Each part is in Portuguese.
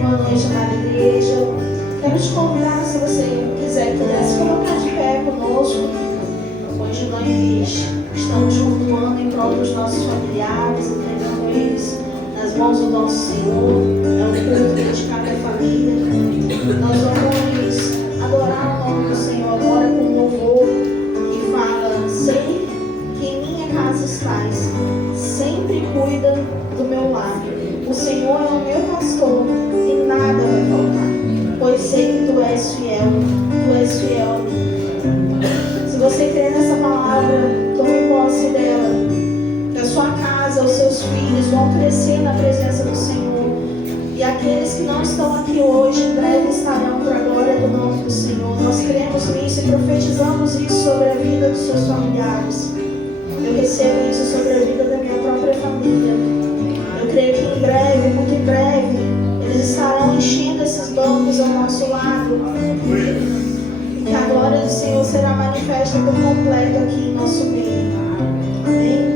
Boa noite, amada igreja. Quero te convidar, se você quiser, se colocar de pé conosco. Hoje nós estamos cultuando em prol dos nossos familiares, entregando eles nas mãos do nosso Senhor. É um culto dedicado à família. Nós vamos adorar o nome do Senhor agora com louvor que fala: sei que em minha casa estás, sempre cuida do meu lar. O Senhor é o meu pastor e nada vai faltar, pois sei que tu és fiel a mim. Se você crê nessa palavra, tome posse dela. Que a sua casa, os seus filhos vão crescer na presença do Senhor. E aqueles que não estão aqui hoje, em breve estarão para a glória do nome do Senhor. Nós cremos nisso e profetizamos isso sobre a vida dos seus familiares. Eu recebo isso sobre a vida da minha própria família. Eu creio que em breve, muito em breve, eles estarão enchendo esses bancos ao nosso lado. E que a glória do Senhor será manifesta por completo aqui em nosso meio. Amém?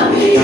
Família.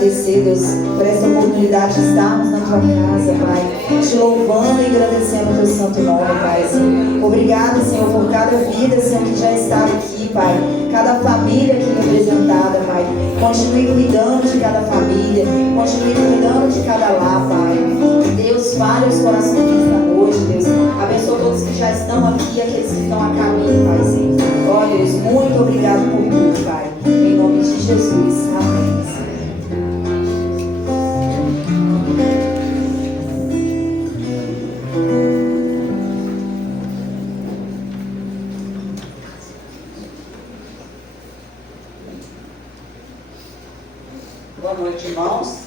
agradecer, Deus, por essa oportunidade de estarmos na tua casa, Pai, te louvando e agradecendo o teu santo nome, Pai. Obrigada, Senhor, por cada vida, Senhor, que já está aqui, Pai, cada família aqui representada, Pai. Continue cuidando de cada família, continue cuidando de cada lar, Pai. Deus, fale os corações nesta noite, Deus. Abençoa todos que já estão aqui e aqueles que estão a caminho, Pai, Senhor. Ó Deus, muito obrigado por tudo, Pai. Em nome de Jesus. Amém. Boa noite, irmãos.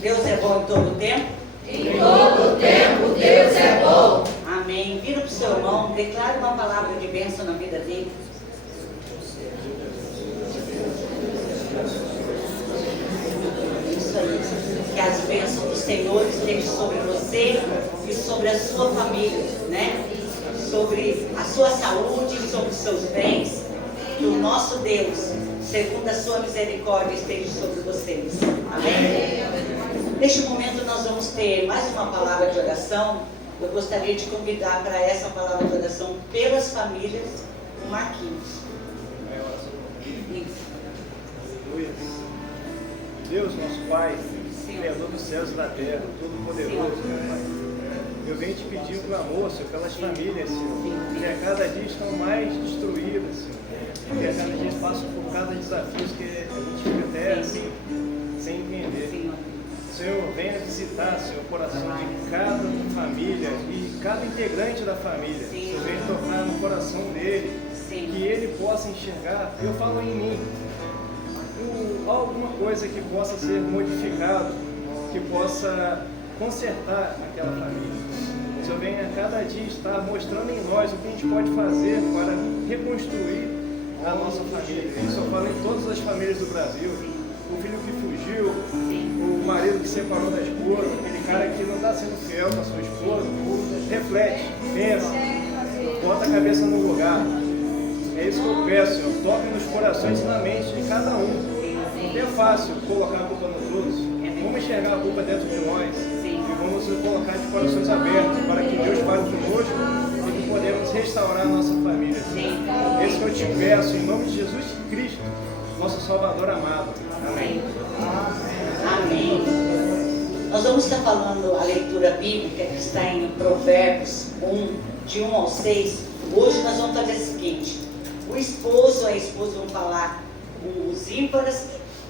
Deus é bom em todo o tempo? Em todo tempo, Deus é bom. Amém. Vira para o seu irmão, declare uma palavra de bênção na vida dele. Isso aí. Que as bênçãos do Senhor estejam sobre você e sobre a sua família, né? Sobre a sua saúde, sobre os seus bens. Que o nosso Deus, segundo a sua misericórdia, esteja sobre vocês. Amém? Neste momento nós vamos ter mais uma palavra de oração. Eu gostaria de convidar para essa palavra de oração pelas famílias o Marquinhos. Deus, nosso Pai, Criador dos céus e da terra, Todo-Poderoso, meu Pai. Eu venho te pedir um clamor, Senhor, pelas famílias, Senhor, que a cada dia estão mais destruídas, Senhor. Que a cada dia passam por cada desafio que a gente fica até assim, sem entender. Senhor, venha visitar, Senhor, o coração de cada família e cada integrante da família. Senhor, venha tocar no coração dele, que ele possa enxergar, eu falo em mim, alguma coisa que possa ser modificado, que possa consertar aquela família. Senhor, venha a cada dia estar mostrando em nós o que a gente pode fazer para reconstruir a nossa família. Isso eu falo em todas as famílias do Brasil. O filho que fugiu, o marido que separou da esposa, aquele cara que não está sendo fiel com a sua esposa, reflete, pensa, bota a cabeça no lugar. É isso que eu peço, Senhor. Toque nos corações e na mente de cada um. Não é fácil colocar a culpa nos outros. Vamos enxergar a culpa dentro de nós e vamos colocar de corações abertos para que Deus fale conosco e que podemos restaurar a nossa família. É isso que eu te peço, em nome de Jesus Cristo, nosso Salvador amado. Amém. Amém. Nós vamos estar falando a leitura bíblica que está em Provérbios 1, de 1 ao 6. Hoje nós vamos fazer o seguinte: o esposo e a esposa vão falar os ímpares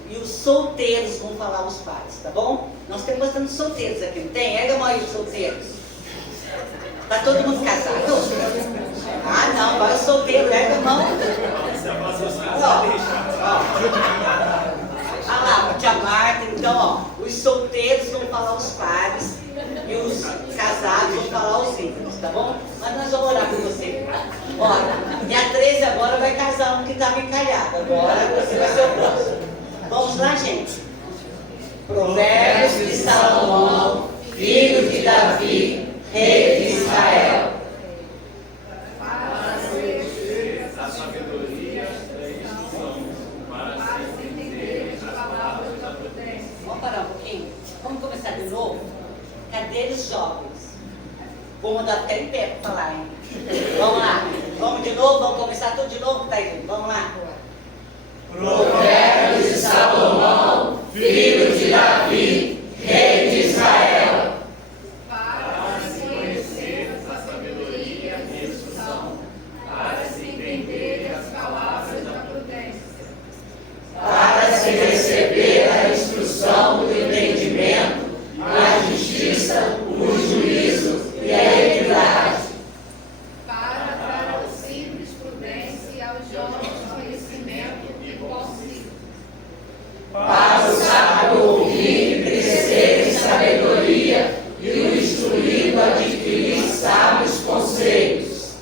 e os solteiros vão falar os pares, tá bom? Nós temos bastante solteiros aqui, não tem? Erga a mão aí os solteiros. Tá todo mundo casado? Ah, não, agora é solteiro, erga a mão. Olha lá, tia Marta. Então, ó, os solteiros vão falar os pares e os casados vão falar os ímpares, tá bom? Mas nós vamos orar por você. Olha, e a 13 agora vai casar um que estava encalhado. Agora você vai ser o próximo. Vamos lá, gente. Provérbios de Salomão, filho de Davi, rei de Israel. Para conhecer a sabedoria da instrução, para se entender as palavras da prudência. Vamos parar um pouquinho? Vamos começar de novo? Cadê os jovens? Vou mandar até em pé para falar, hein? Vamos lá. Vamos de novo? Vamos começar tudo de novo, Thaís? Vamos lá. Provérbios de Salomão, filho de Davi, rei de Israel. Para se conhecer a sabedoria e a instrução, para se entender as palavras da prudência. Para se receber a instrução do entendimento, a justiça, o juízo e a equidade. Para dar aos simples prudência e aos jovens conhecimento e consigo. Para o sábio ouvir e crescer em sabedoria e o instruído adquirir sábios conselhos.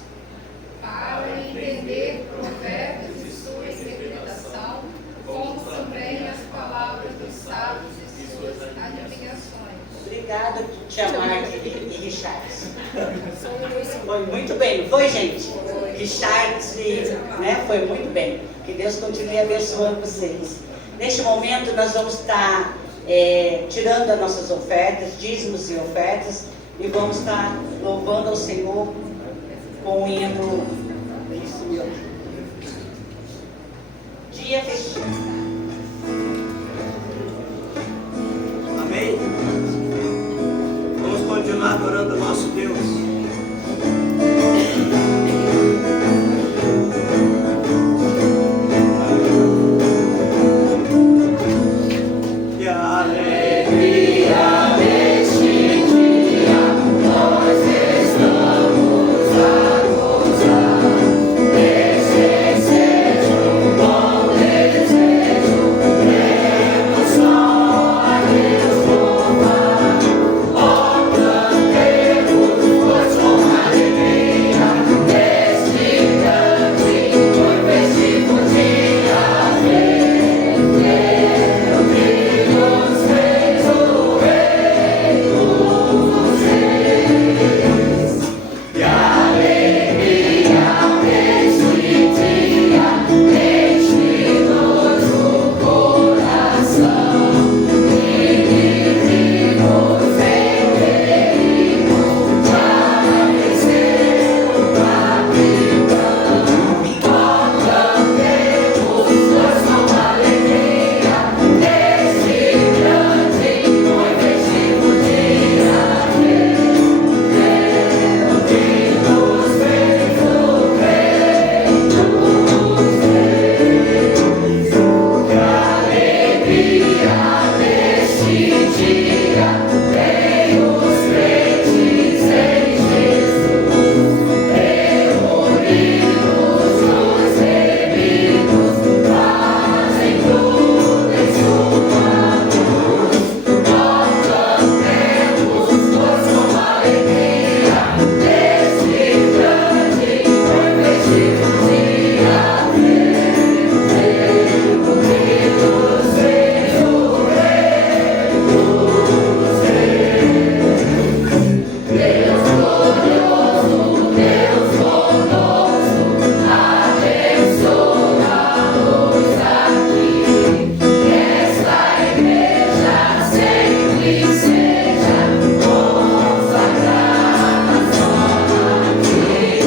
Para entender provérbios e sua interpretação, como também as palavras dos sábios e suas adivinhações. Obrigada, tia Marta e Richard. Foi muito bem, não foi, gente? Richard, né? Foi muito bem. Que Deus continue abençoando vocês. Neste momento nós vamos estar tirando as nossas ofertas, dízimos e ofertas, e vamos estar louvando ao Senhor com o hino Dia Festivo. Amém? Vamos continuar adorando o nosso Deus. Que alegria neste dia nós estamos a gozar. Esse seja um bom desejo, temos só a Deus louvar. Ó, cantemos, pois com alegria neste grande e festivo dia Deus que nos fez o Rei dos Reis. Que alegria neste dia enche-nos o coração. Inimigos em perigo, já venceu o capitão. Ó, cantemos, pois com alegria neste grande e festivo dia Deus que nos fez o Rei dos Reis. Que alegria neste dia tem os crentes em Jesus, reunidos os remidos, fazem tudo em sua luz. Ó, cantemos, pois com alegria neste grande e festivo dia Deus que nos fez o Rei dos Reis. Deus glorioso, Deus bondoso, abençoa-nos aqui. Que esta igreja sempre seja consagrada só aqui.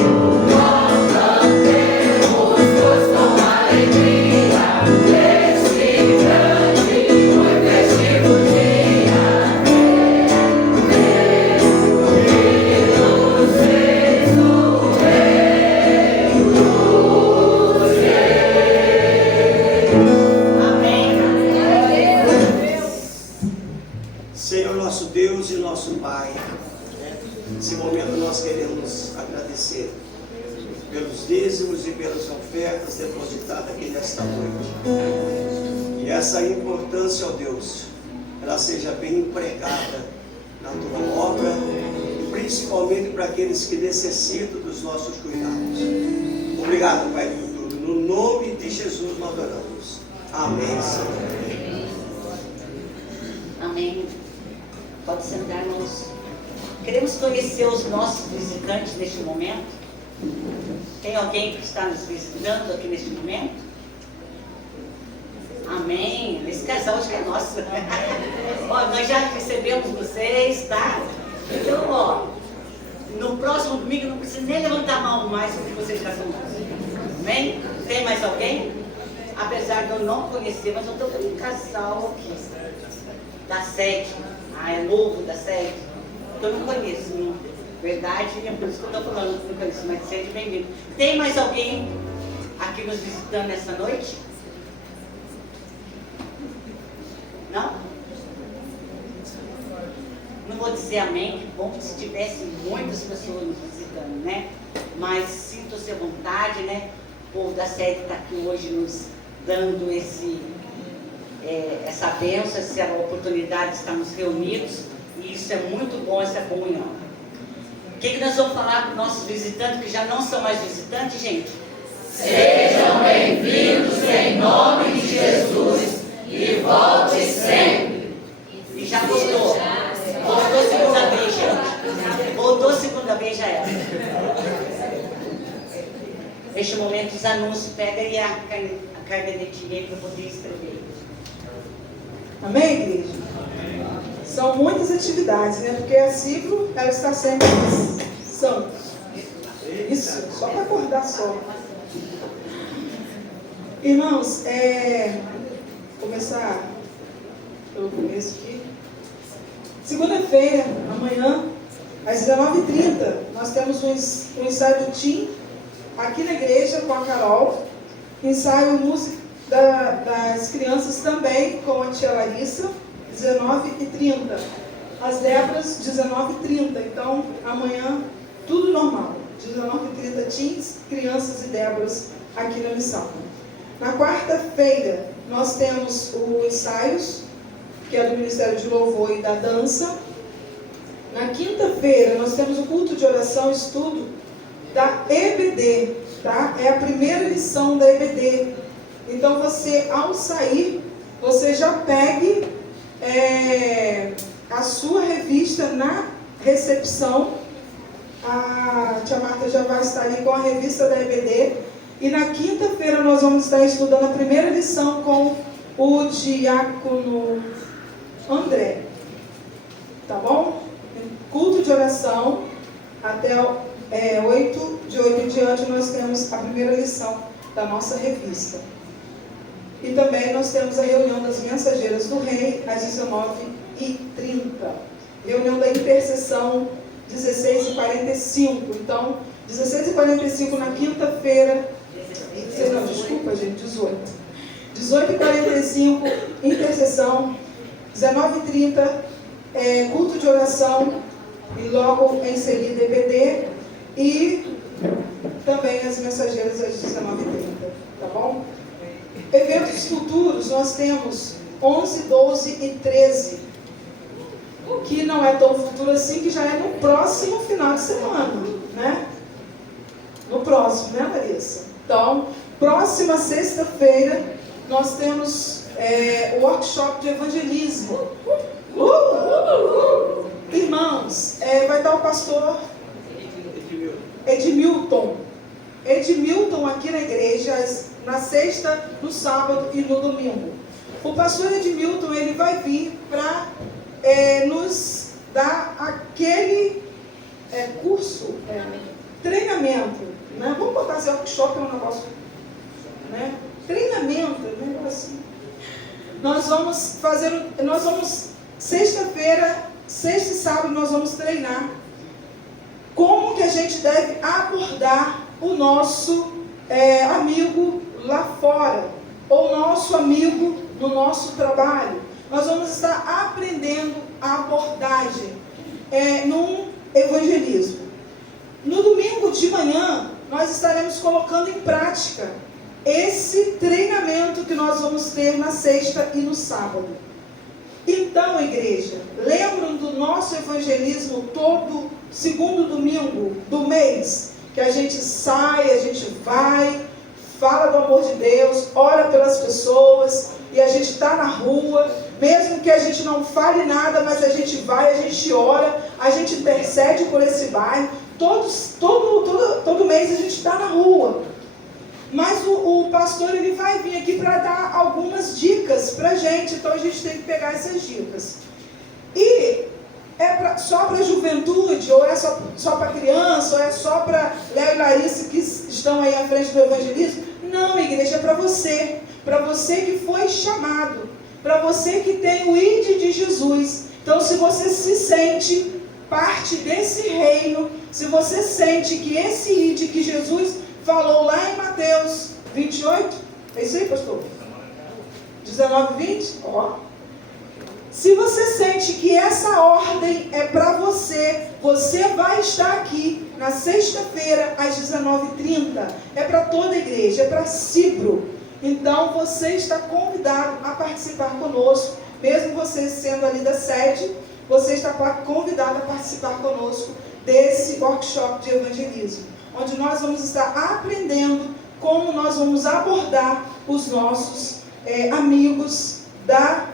Nós cantemos, pois com alegria neste grande e festivo dia Deus nos fez o Rei dos Reis. Amém. Senhor nosso Deus e nosso Pai, nesse momento nós queremos agradecer pelos dízimos e pelas ofertas depositadas aqui nesta noite. E essa importância, ó Deus, ela seja bem empregada na tua obra e principalmente para aqueles que necessitam dos nossos cuidados. Obrigado, Pai, por tudo. No nome de Jesus nós oramos. Amém, Senhor. Amém. Pode sentar, irmãos. Queremos conhecer os nossos visitantes neste momento. Tem alguém que está nos visitando aqui neste momento? Amém. Esse casal acho que é nosso. Ó, nós já recebemos vocês, tá? Então, ó, no próximo domingo não precisa nem levantar a mão mais, porque vocês já são nossos. Amém? Tem mais alguém? Apesar de eu não conhecer, mas eu estou com um casal aqui da sede. Ah, é novo da sede? Eu não conheço, não. Verdade, é por isso que eu estou falando que não conheço, mas seja bem-vindo. Tem mais alguém aqui nos visitando nessa noite? Não? Não vou dizer amém, que bom se tivesse muitas pessoas nos visitando, né? Mas sintam-se à vontade, né? O povo da sede está aqui hoje nos dando essa bênção, essa oportunidade de estarmos reunidos, e isso é muito bom, essa comunhão. O que nós vamos falar para os nossos visitantes, que já não são mais visitantes, gente? Sejam bem-vindos em nome de Jesus e volte sempre. E já voltou. Voltou segunda vez, gente. Voltou segunda vez, já era. Neste momento, os anúncios, pega aí a cadernetinha para poder escrever. Amém, igreja? São muitas atividades, né? Porque a Cipro, ela está sempre em ação. Isso, só para acordar só. Irmãos, começar pelo começo aqui. Segunda-feira, amanhã, às 19h30, nós temos um ensaio do TIM aqui na igreja com a Carol. Ensaio música das crianças também com a tia Larissa, 19h30. As Débras, 19h30. Então, amanhã, tudo normal. 19h30, teens, crianças e Débras aqui na missão. Na quarta-feira, nós temos o ensaios, que é do Ministério de Louvor e da Dança. Na quinta-feira, nós temos o culto de oração e estudo da EBD, tá? É a primeira lição da EBD. Então, você, ao sair, você já pegue a sua revista na recepção. A tia Marta já vai estar ali com a revista da EBD. E na quinta-feira nós vamos estar estudando a primeira lição com o diácono André. Tá bom? Culto de oração, até 8 em diante nós temos a primeira lição da nossa revista. E também nós temos a reunião das mensageiras do rei às 19h30. Reunião da intercessão, 16h45. Então, 16h45 na quinta-feira. Não, desculpa, gente, 18. 18h45, intercessão. 19h30, culto de oração. E logo em seguida, EBD. E também as mensageiras às 19h30. Tá bom? Eventos futuros, nós temos 11, 12 e 13. Que não é tão futuro assim, que já é no próximo final de semana, né? No próximo, né, Larissa? Então, próxima sexta-feira, nós temos o workshop de evangelismo. Irmãos, vai estar o pastor Edmilton aqui na igreja, na sexta, no sábado e no domingo. O pastor Edmilton, ele vai vir para nos dar aquele curso, treinamento, né? Vamos botar esse workshop, é um negócio, né? Treinamento, né? Assim. Nós vamos sexta-feira, sexta e sábado, nós vamos treinar como que a gente deve abordar o nosso amigo lá fora, ou nosso amigo no nosso trabalho. Nós vamos estar aprendendo a abordagem num evangelismo. No domingo de manhã, nós estaremos colocando em prática esse treinamento que nós vamos ter na sexta e no sábado. Então, igreja, lembram do nosso evangelismo todo segundo domingo do mês? Que a gente sai, a gente vai, fala do amor de Deus, ora pelas pessoas, e a gente está na rua, mesmo que a gente não fale nada, mas a gente vai, a gente ora, a gente intercede por esse bairro. Todo mês a gente está na rua. Mas o pastor, ele vai vir aqui para dar algumas dicas para a gente, então a gente tem que pegar essas dicas. E só para a juventude, ou é só para criança, ou é só para Léo e Larissa que estão aí à frente do evangelismo? Não, igreja, é para você que foi chamado, para você que tem o ID de Jesus. Então, se você se sente parte desse reino, se você sente que esse ID que Jesus falou lá em Mateus 28, é isso aí, pastor? 19, 20? Ó. Se você sente que essa ordem é para você, você vai estar aqui na sexta-feira às 19h30. É para toda a igreja, é para Cipro. Então você está convidado a participar conosco, mesmo você sendo ali da sede, você está convidado a participar conosco desse workshop de evangelismo, onde nós vamos estar aprendendo como nós vamos abordar os nossos amigos da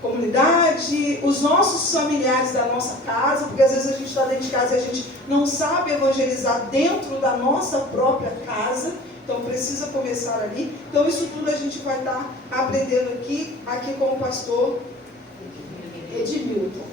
comunidade, os nossos familiares da nossa casa, porque às vezes a gente está dentro de casa e a gente não sabe evangelizar dentro da nossa própria casa, então precisa começar ali. Então isso tudo a gente vai estar aprendendo aqui com o pastor Edmilton.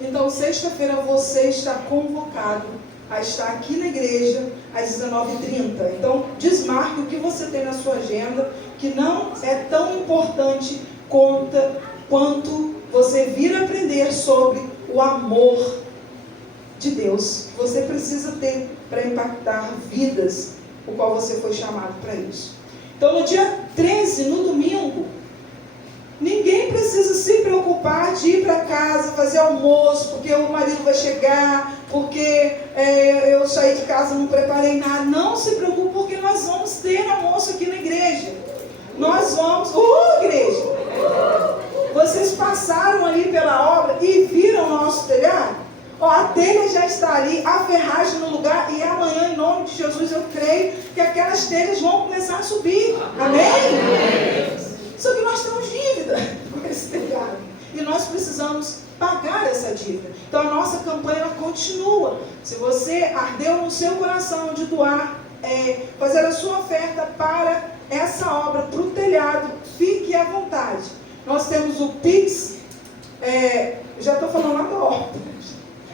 Então, sexta-feira você está convocado a estar aqui na igreja às 19h30. Então, desmarque o que você tem na sua agenda, que não é tão importante quanto você vir aprender sobre o amor de Deus que você precisa ter para impactar vidas, o qual você foi chamado para isso. Então, no dia 13, no domingo, ninguém precisa se preocupar de ir para casa, fazer almoço, porque o marido vai chegar, porque eu saí de casa e não preparei nada. Não se preocupe, porque nós vamos ter almoço aqui na igreja. Nós vamos... igreja! Vocês passaram ali pela obra e viram o nosso telhado? A telha já está ali, a ferragem no lugar, e amanhã, em nome de Jesus, eu creio que aquelas telhas vão começar a subir. Amém? Só que nós temos dívida com esse telhado. E nós precisamos pagar essa dívida. Então a nossa campanha ela continua. Se você ardeu no seu coração de doar, fazer a sua oferta para essa obra, para o telhado, fique à vontade. Nós temos o Pix, já estou falando lá da obra.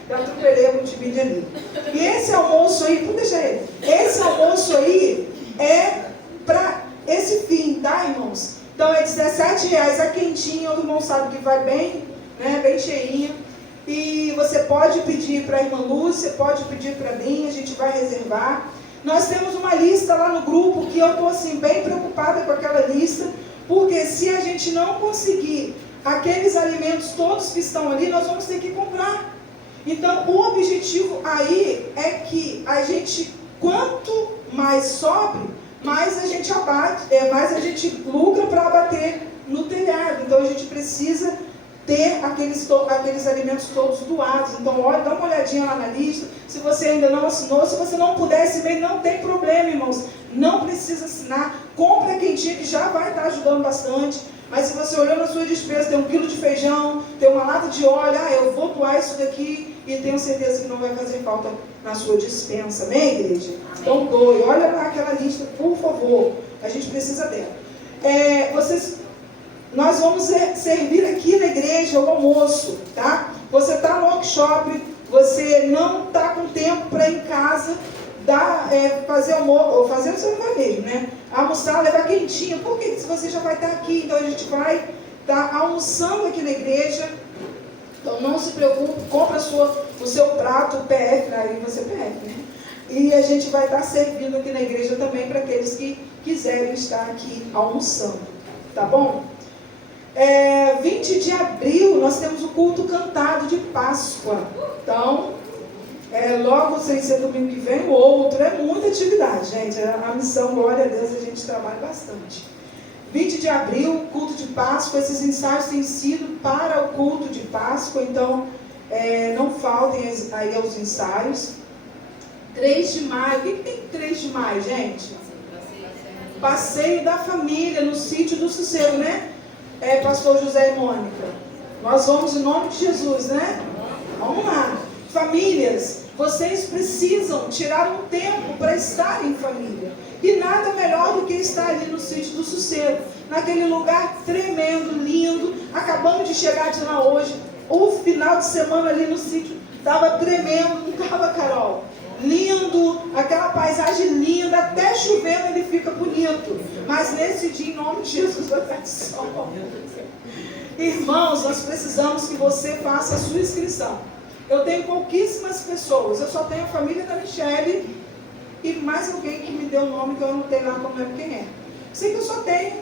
Já atropelei o time ali. E esse almoço aí, pode deixar ele. Esse almoço aí é para esse fim, tá, irmãos? Então é R$17 a quentinha, o irmão sabe que vai bem, né, bem cheinha. E você pode pedir para a irmã Lúcia, pode pedir para mim, a gente vai reservar. Nós temos uma lista lá no grupo que eu estou assim, bem preocupada com aquela lista, porque se a gente não conseguir aqueles alimentos todos que estão ali, nós vamos ter que comprar. Então o objetivo aí é que a gente, quanto mais sobre, mais a gente abate, mais a gente lucra para abater no telhado. Então a gente precisa ter aqueles alimentos todos doados. Então olha, dá uma olhadinha lá na lista. Se você ainda não assinou, se você não puder esse mês, não tem problema, irmãos. Não precisa assinar. Compra a quentinha que já vai estar ajudando bastante. Mas se você olhou na sua despesa, tem 1 quilo de feijão, tem uma lata de óleo, eu vou doar isso daqui e tenho certeza que não vai fazer falta na sua dispensa. Amém, igreja? Amém. Então doe. Olha lá aquela lista, por favor. A gente precisa dela. Nós vamos servir aqui na igreja o almoço, tá? Você está no workshop, você não está com tempo para ir em casa fazer almoço, fazer você não vai mesmo, né? Almoçar, levar quentinho. Por que? Se você já vai estar aqui, então a gente vai estar almoçando aqui na igreja. Então não se preocupe, compra o seu prato, PF, aí você PF, né? E a gente vai estar servindo aqui na igreja também para aqueles que quiserem estar aqui almoçando, tá bom? 20 de abril nós temos o culto cantado de Páscoa. Então, logo sem ser domingo que vem, o outro, é muita atividade, gente. A missão, glória a Deus, a gente trabalha bastante. 20 de abril, culto de Páscoa. Esses ensaios têm sido para o culto de Páscoa, então não faltem aí aos ensaios. 3 de maio, o que tem 3 de maio, gente? Passeio da família no sítio do Sossego, né? Pastor José e Mônica. Nós vamos em nome de Jesus, né? Vamos lá. Famílias, vocês precisam tirar um tempo para estar em família. E nada melhor do que estar ali no sítio do Sossego, naquele lugar tremendo, lindo. Acabamos de chegar de lá hoje. O final de semana ali no sítio estava tremendo, não estava, Carol? Lindo, aquela paisagem linda, até chovendo ele fica bonito. Mas nesse dia, em nome de Jesus, vai estar de sol. Irmãos, nós precisamos que você faça a sua inscrição. Eu tenho pouquíssimas pessoas, eu só tenho a família da Michele e mais alguém que me deu o nome que eu anotei lá, como é quem é. Sei que eu só tenho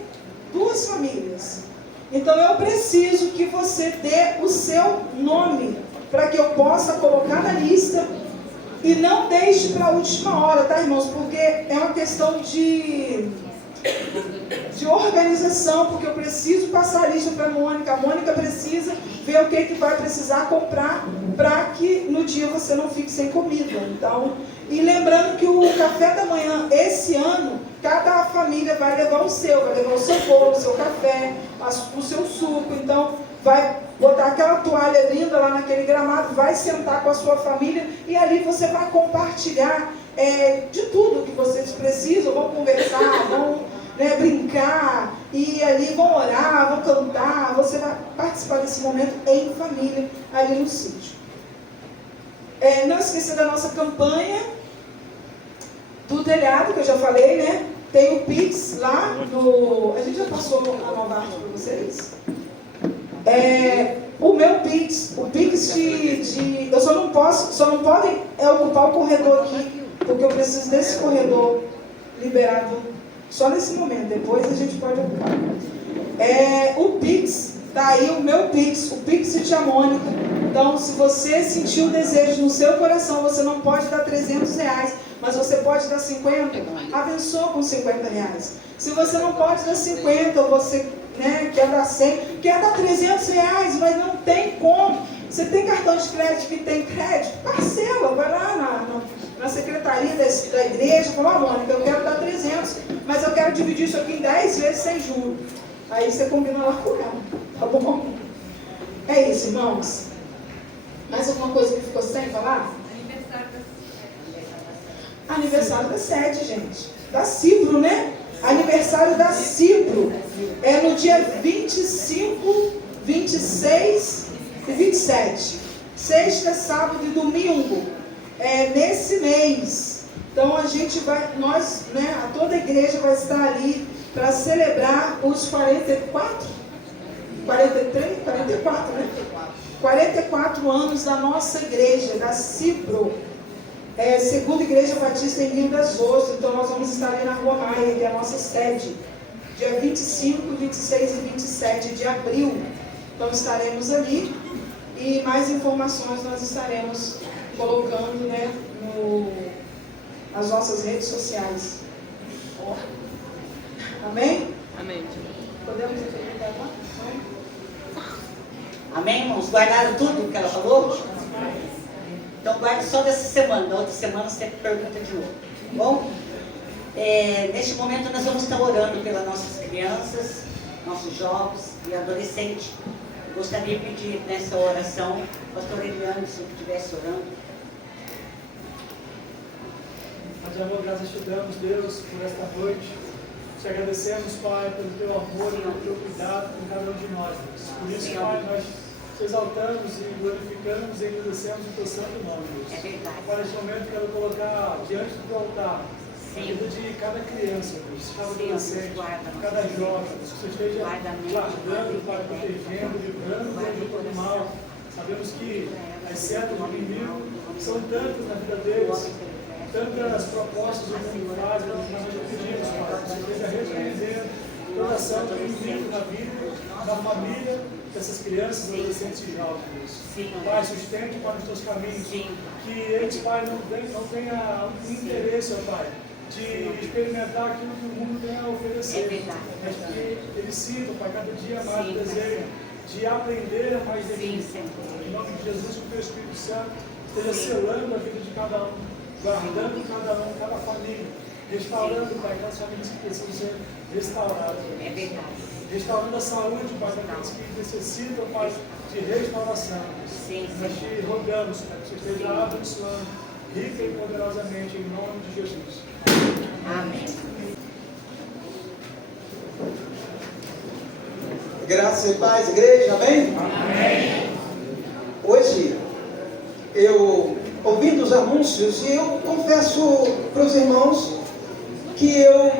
2 famílias. Então eu preciso que você dê o seu nome para que eu possa colocar na lista. E não deixe para a última hora, tá, irmãos? Porque é uma questão de organização, porque eu preciso passar a lista para a Mônica precisa ver o que vai precisar comprar para que no dia você não fique sem comida. Então, e lembrando que o café da manhã, esse ano, cada família vai levar o seu bolo, o seu café, o seu suco. Então, vai botar aquela toalha linda lá naquele gramado, vai sentar com a sua família e ali você vai compartilhar de tudo que vocês precisam, vão conversar, vão brincar, e ali vão orar, vão cantar, você vai para participar desse momento em família, ali no sítio. Não esquecer da nossa campanha do telhado, que eu já falei, né? Tem o Pix lá no... A gente já passou a nova arte para vocês? O meu Pix, o Pix de... Eu só não podem ocupar o corredor aqui, porque eu preciso desse corredor liberado só nesse momento, depois a gente pode ocupar. O Pix, tá aí o meu Pix, o Pix de Tia Mônica. Então, se você sentiu o desejo no seu coração, você não pode dar R$300, mas você pode dar 50, abençoa com R$50. Se você não pode dar 50, ou você quer dar 100, quer dar R$300, mas não tem como. Você tem cartão de crédito que tem crédito? Parcela, vai lá na secretaria da igreja, fala, Mônica, eu quero dar 300, mas eu quero dividir isso aqui em 10 vezes sem juros. Aí você combina lá com ela, tá bom? É isso, irmãos. Mais alguma coisa que ficou sem falar? Aniversário da sede, gente. Da Cipro, né? Aniversário da Cipro. É no dia 25, 26 e 27. Sexta, sábado e domingo. Nesse mês. Então a gente vai, toda a igreja vai estar ali para celebrar os 44, né? 44 anos da nossa igreja, da Cipro. Segunda Igreja Batista em Rio das Ostras. Então nós vamos estar ali na Rua Maia, que é a nossa sede, dia 25, 26 e 27 de abril. Então estaremos ali e mais informações nós estaremos colocando nas nossas redes sociais. Amém? Amém. Podemos acreditar lá? Amém, irmãos? Guardaram tudo que ela falou? Então guarde só dessa semana, da outra semana você pergunta de novo, tá bom? Neste momento nós vamos estar orando pelas nossas crianças, nossos jovens e adolescentes. Eu gostaria de pedir nessa oração, pastor Eliane, se eu estivesse orando. Nós, amor, graças te damos, Deus, por esta noite. Te agradecemos, Pai, pelo teu amor e pelo teu cuidado com cada um de nós, Deus. Por isso, Pai, nós te exaltamos e glorificamos e agradecemos o teu santo nome, Deus. É verdade. Para este momento, quero colocar diante do teu altar a vida de cada criança, Deus, cada adolescente, cada jovem, Deus, que você esteja guardando, Pai, protegendo, livrando do mal. Sabemos que as setas do inimigo são tantas na vida deles, tantas propostas do mundo faz, mas nós pedimos, Pai, que você esteja repreendendo toda ação do inimigo na vida, na família dessas crianças, adolescentes e jovens. Pai, sustente para os teus caminhos, que eles, Pai, não tenham interesse, ó Pai, de experimentar aquilo que o mundo tem a oferecer, mas que eles sintam, Pai, cada dia mais o desejo de aprender mais de ti. Em nome de Jesus, que o teu Espírito Santo esteja selando a vida de cada um, guardando cada um, cada família, restaurando, Pai, aquelas famílias que precisam ser restauradas. É verdade. Restaurando a saúde, Pai, daqueles que necessitam, Pai, de restauração. Nós te rogamos, Pai, que você esteja abençoando rica e poderosamente, em nome de Jesus. Amém. Graça e paz, igreja, amém? Amém. Hoje, eu ouvindo os anúncios, e eu confesso para os irmãos que eu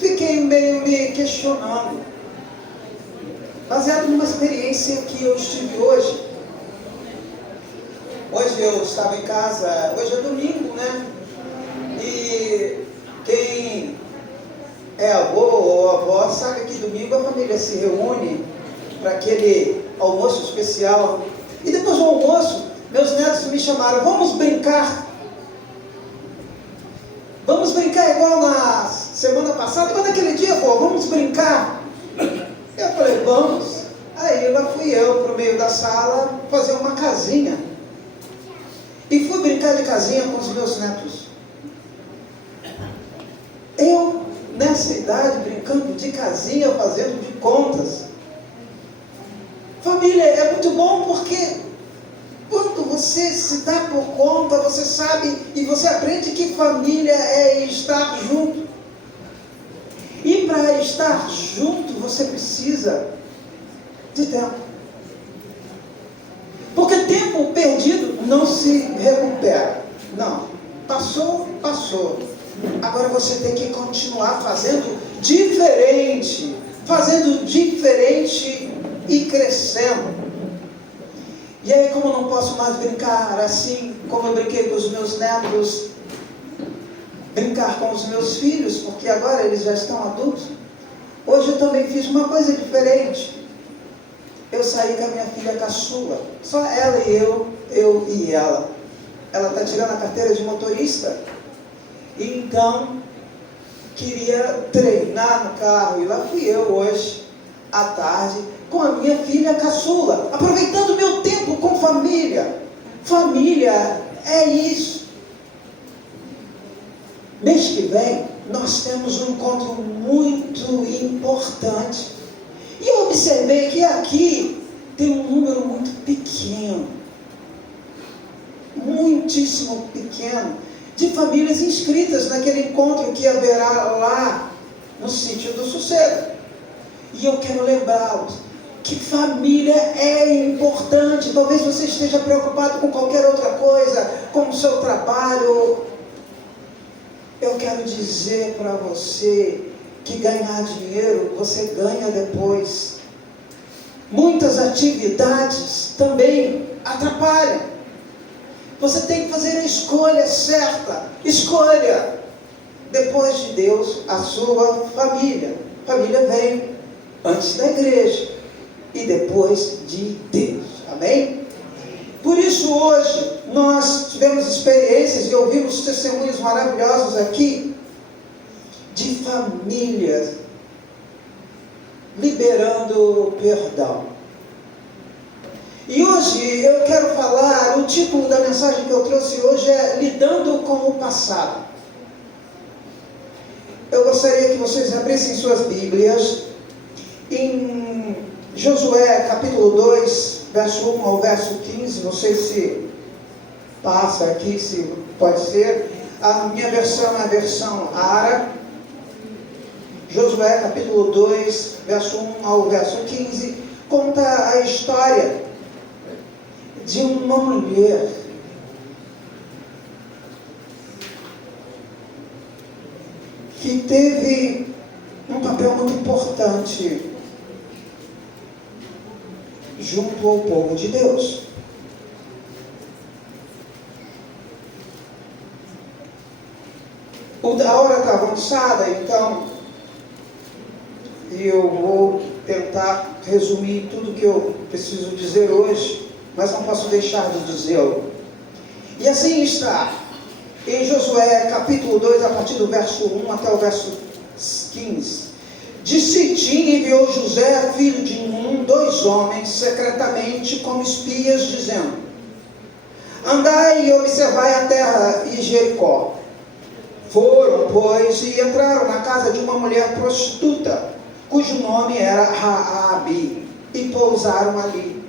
fiquei meio me questionando, baseado numa experiência que eu estive hoje. Hoje eu estava em casa, hoje é domingo, né? E quem é avô ou avó sabe que domingo a família se reúne para aquele almoço especial. E depois do almoço, meus netos me chamaram, vamos brincar. Vamos brincar igual na semana passada, igual naquele dia, avô, vamos brincar. Eu falei, vamos. Aí lá fui eu para o meio da sala fazer uma casinha. E fui brincar de casinha com os meus netos. Eu, nessa idade, brincando de casinha, fazendo de contas. Família é muito bom porque quando você se dá por conta, você sabe e você aprende que família é estar junto. E para estar junto, você precisa de tempo. Porque tempo perdido não se recupera. Não. Passou, passou. Agora você tem que continuar fazendo diferente. Fazendo diferente e crescendo. E aí, como eu não posso mais brincar assim, como eu brinquei com os meus netos, brincar com os meus filhos, porque agora eles já estão adultos, hoje eu também fiz uma coisa diferente. Eu saí com a minha filha caçula, só ela e eu e ela. Ela está tirando a carteira de motorista, então queria treinar no carro, e lá fui eu hoje, à tarde, com a minha filha caçula, aproveitando meu tempo com família. Família é isso. Mês que vem, nós temos um encontro muito importante. E eu observei que aqui tem um número muito pequeno, muitíssimo pequeno, de famílias inscritas naquele encontro que haverá lá no Sítio do Sossego. E eu quero lembrá-los que família é importante. Talvez você esteja preocupado com qualquer outra coisa, com o seu trabalho. Eu quero dizer para você que ganhar dinheiro, você ganha depois. Muitas atividades também atrapalham. Você tem que fazer a escolha certa. Escolha, depois de Deus, a sua família. Família vem antes da igreja e depois de Deus. Amém? Por isso hoje nós tivemos experiências e ouvimos testemunhos maravilhosos aqui de famílias liberando perdão. E hoje eu quero falar, o título da mensagem que eu trouxe hoje é Lidando com o Passado. Eu gostaria que vocês abrissem suas Bíblias em Josué capítulo 2, verso 1 ao verso 15, não sei se passa aqui, se pode ser. A minha versão é a versão árabe. Josué capítulo 2, verso 1 ao verso 15, conta a história de uma mulher que teve um papel muito importante junto ao povo de Deus. A hora está avançada, então eu vou tentar resumir tudo que eu preciso dizer hoje, mas não posso deixar de dizê-lo. E assim está em Josué capítulo 2, a partir do verso 1 até o verso 15. De Sitim enviou José, filho de Nun, 2 homens, secretamente como espias, dizendo: andai e observai a terra e Jericó. Foram, pois, e entraram na casa de uma mulher prostituta, cujo nome era Raabe, e pousaram ali.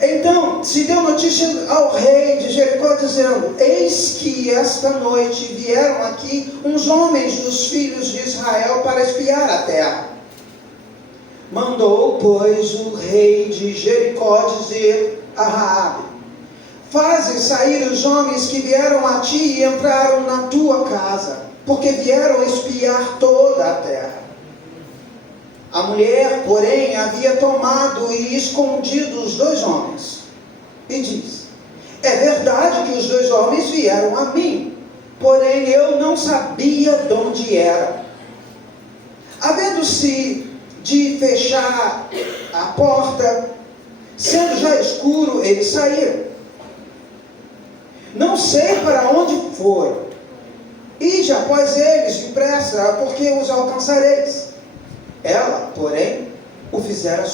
Então se deu notícia ao rei de Jericó, dizendo: eis que esta noite vieram aqui uns homens dos filhos de Israel para espiar a terra. Mandou, pois, o rei de Jericó dizer a Raabe: faze sair os homens que vieram a ti e entraram na tua casa, porque vieram espiar toda a terra. A mulher, porém, havia tomado e escondido os 2 homens. E diz: é verdade que os 2 homens vieram a mim, porém eu não sabia de onde eram. Havendo-se de fechar a porta, sendo já escuro, eles saíram. Não sei para onde foram. Ide após eles depressa, porque os alcançareis. Ela, porém, os fizera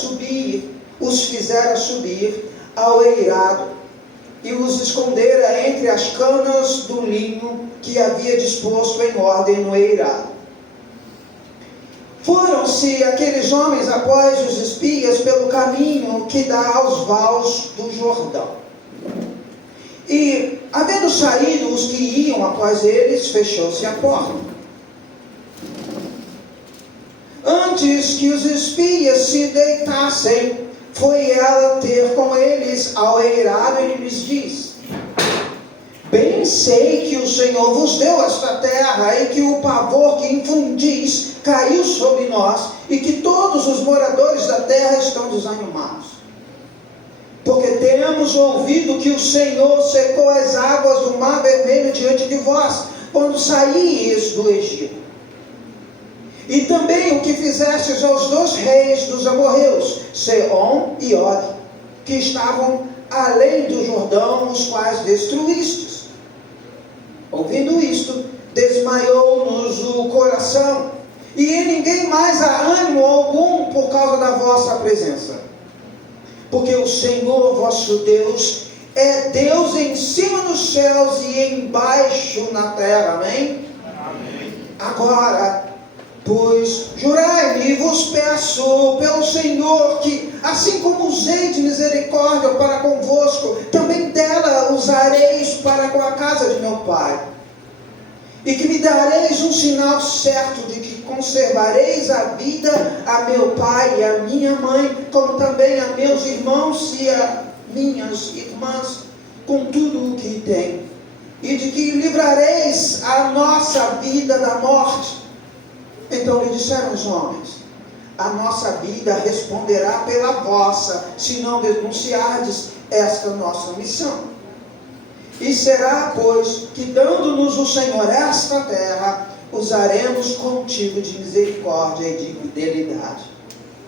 subir ao eirado, e os escondera entre as canas do linho que havia disposto em ordem no eirado. Foram-se aqueles homens após os espias pelo caminho que dá aos vales do Jordão. E, havendo saído os que iam após eles, fechou-se a porta. Antes que os espias se deitassem, foi ela ter com eles ao eirado e lhes diz: bem sei que o Senhor vos deu esta terra e que o pavor que infundis caiu sobre nós e que todos os moradores da terra estão desanimados. Porque temos ouvido que o Senhor secou as águas do mar vermelho diante de vós, quando saíes do Egito. E também o que fizestes aos 2 reis dos amorreus, Sehon e Og, que estavam além do Jordão, os quais destruístes. Ouvindo isto, desmaiou-nos o coração, e em ninguém mais há ânimo algum por causa da vossa presença. Porque o Senhor vosso Deus é Deus em cima nos céus e embaixo na terra. Amém? Amém. Agora, pois, jurai-me e vos peço pelo Senhor que, assim como usei de misericórdia para convosco, também dela usareis para com a casa de meu pai. E que me dareis um sinal certo de que conservareis a vida a meu pai e a minha mãe, como também a meus irmãos e a minhas irmãs, com tudo o que tem. E de que livrareis a nossa vida da morte. Então lhe disseram os homens: a nossa vida responderá pela vossa, se não denunciardes esta nossa missão. E será, pois, que dando-nos o Senhor esta terra, usaremos contigo de misericórdia e de fidelidade.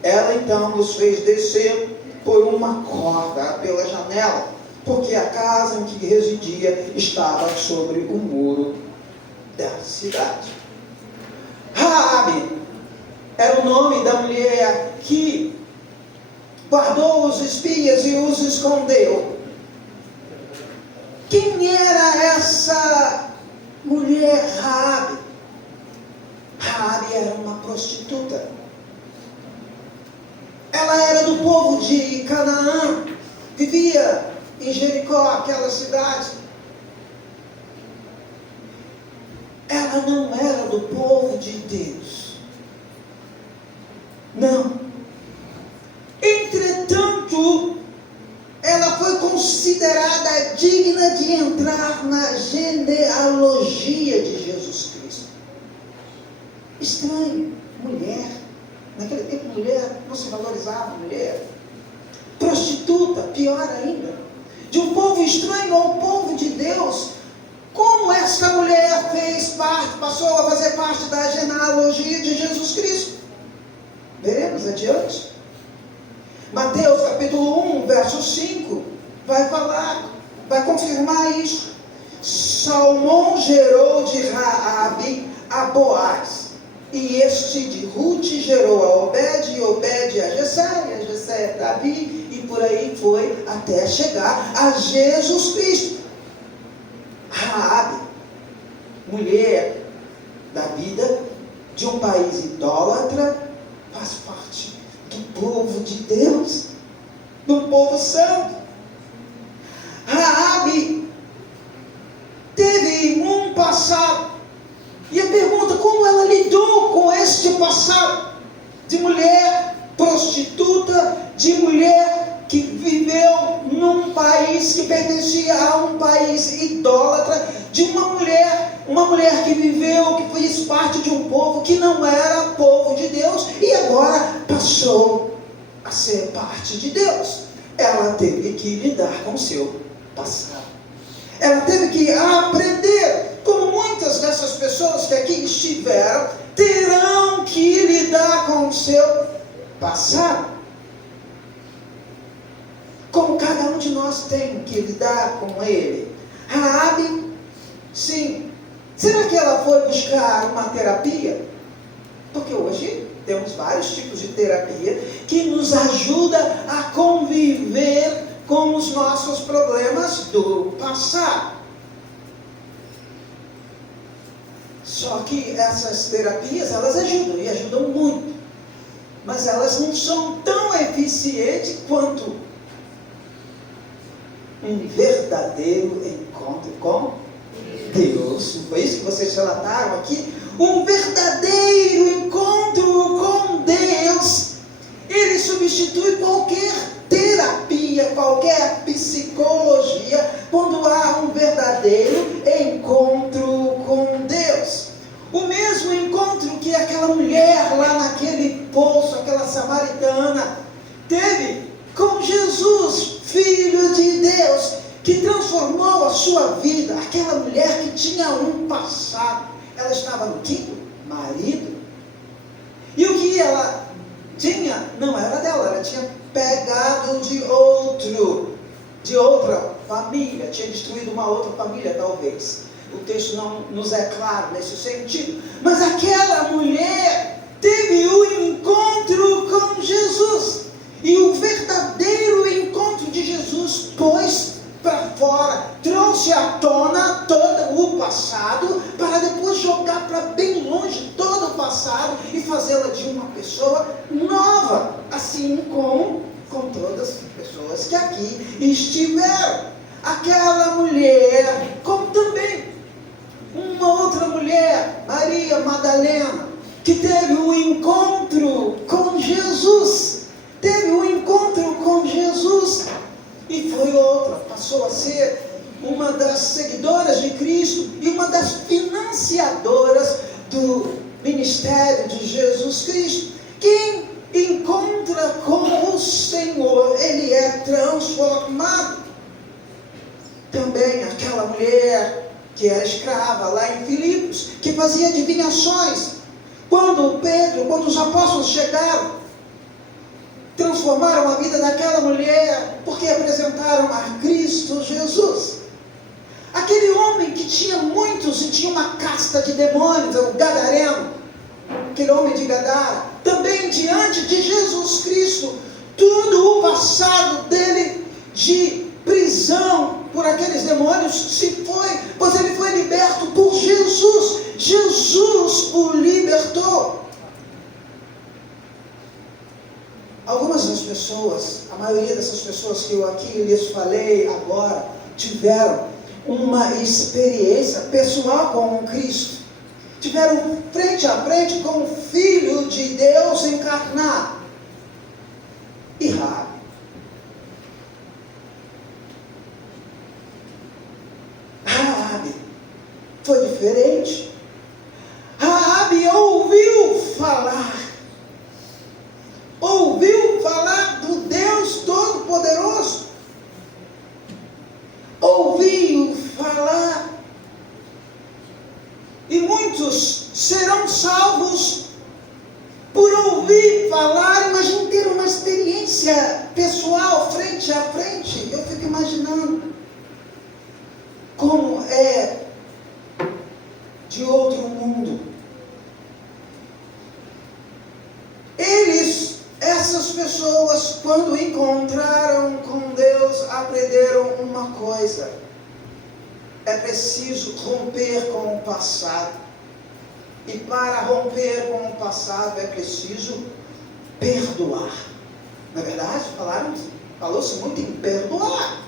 Ela então nos fez descer por uma corda pela janela, porque a casa em que residia estava sobre o muro da cidade. Raabe era o nome da mulher que guardou os espias e os escondeu. Quem era essa mulher Raabe? Raabe era uma prostituta. Ela era do povo de Canaã, vivia em Jericó, aquela cidade. Ela não era do povo de Deus. Não. Entretanto, ela foi considerada digna de entrar na genealogia de Jesus Cristo. Estranho, mulher. Naquele tempo, mulher não se valorizava, mulher. Prostituta, pior ainda. De um povo estranho ao povo de Deus. Como esta mulher passou a fazer parte da genealogia de Jesus Cristo? Veremos adiante. Mateus capítulo 1, verso 5, vai falar, vai confirmar isso. Salmão gerou de Raabe a Boaz, e este de Ruth gerou a Obed, e Obed a Jessé, e a Jessé a Davi, e por aí foi até chegar a Jesus Cristo. Raabe, mulher da vida de um país idólatra, faz parte do povo de Deus, do povo santo. Raabe teve um passado, e a pergunta: como ela lidou com este passado de mulher prostituta, de mulher que viveu num país que pertencia a um país idólatra, de uma mulher que viveu, que fez parte de um povo que não era povo de Deus, e agora passou a ser parte de Deus. Ela teve que lidar com o seu passado. Ela teve que aprender, como muitas dessas pessoas que aqui estiveram, terão que lidar com o seu passado. Como cada um de nós tem que lidar com ele. Raabe, sim. Será que ela foi buscar uma terapia? Porque hoje temos vários tipos de terapia que nos ajuda a conviver com os nossos problemas do passado. Só que essas terapias, elas ajudam, e ajudam muito. Mas elas não são tão eficientes quanto um verdadeiro encontro com Deus. Foi isso que vocês relataram aqui? Um verdadeiro encontro com Deus, ele substitui qualquer terapia, qualquer psicologia, quando há um verdadeiro encontro com Deus. O mesmo encontro que aquela mulher lá naquele poço, aquela samaritana, teve com Jesus, Filho de Deus, que transformou a sua vida. Aquela mulher que tinha um passado, ela estava no quinto marido, e o que ela tinha não era dela, ela tinha pegado de outra família, tinha destruído uma outra família talvez. O texto não nos é claro nesse sentido, mas aquela mulher teve um encontro com Jesus, e o verdadeiro encontro de Jesus pôs para fora, trouxe à tona todo o passado, para depois jogar para bem longe todo o passado e fazê-la de uma pessoa nova, assim como com todas as pessoas que aqui estiveram. Aquela mulher, como também uma outra mulher, Maria Madalena, que teve um encontro com Jesus, e foi outra, passou a ser uma das seguidoras de Cristo e uma das financiadoras do ministério de Jesus Cristo. Quem encontra com o Senhor, ele é transformado. Também aquela mulher que era escrava lá em Filipos, que fazia adivinhações. Quando os apóstolos chegaram, transformaram a vida daquela mulher, porque apresentaram a Cristo Jesus. Aquele homem que tinha muitos e tinha uma casta de demônios, o gadareno, aquele homem de Gadara, também diante de Jesus Cristo, todo o passado dele de prisão por aqueles demônios se foi, pois ele foi liberto por Jesus. Jesus o libertou. Algumas das pessoas, a maioria dessas pessoas que eu aqui lhes falei agora, tiveram uma experiência pessoal com Cristo. Tiveram frente a frente com o Filho de Deus encarnado. E Raabe. Raabe foi diferente. Raabe ouviu falar do Deus Todo-Poderoso, ouviu falar, e muitos serão salvos por ouvir falar. Imagine ter uma experiência pessoal frente a frente. Eu fico imaginando como é de outro mundo. Essas pessoas, quando encontraram com Deus, aprenderam uma coisa: é preciso romper com o passado. E para romper com o passado é preciso perdoar. Na verdade, falou-se muito em perdoar.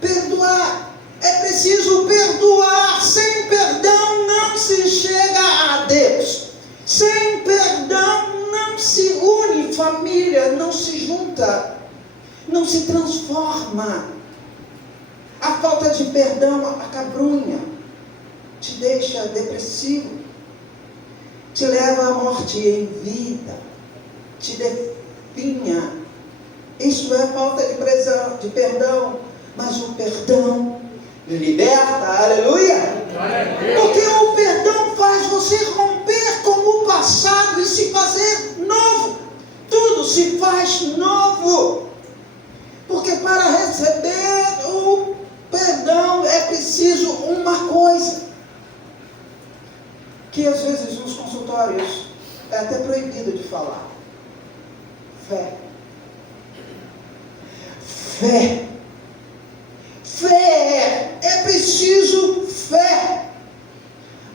Perdoar. É preciso perdoar. Sem perdão não se chega a Deus. Sem perdão não se une, família não se junta, não se transforma. A falta de perdão acabrunha, te deixa depressivo, te leva à morte em vida, te definha. Isso é falta de perdão, mas o perdão liberta, aleluia! Porque o perdão faz você romper com o passado e se fazer novo. Tudo se faz novo. Porque para receber o perdão é preciso uma coisa, que às vezes nos consultórios é até proibido de falar: fé. Fé. Fé, é preciso fé.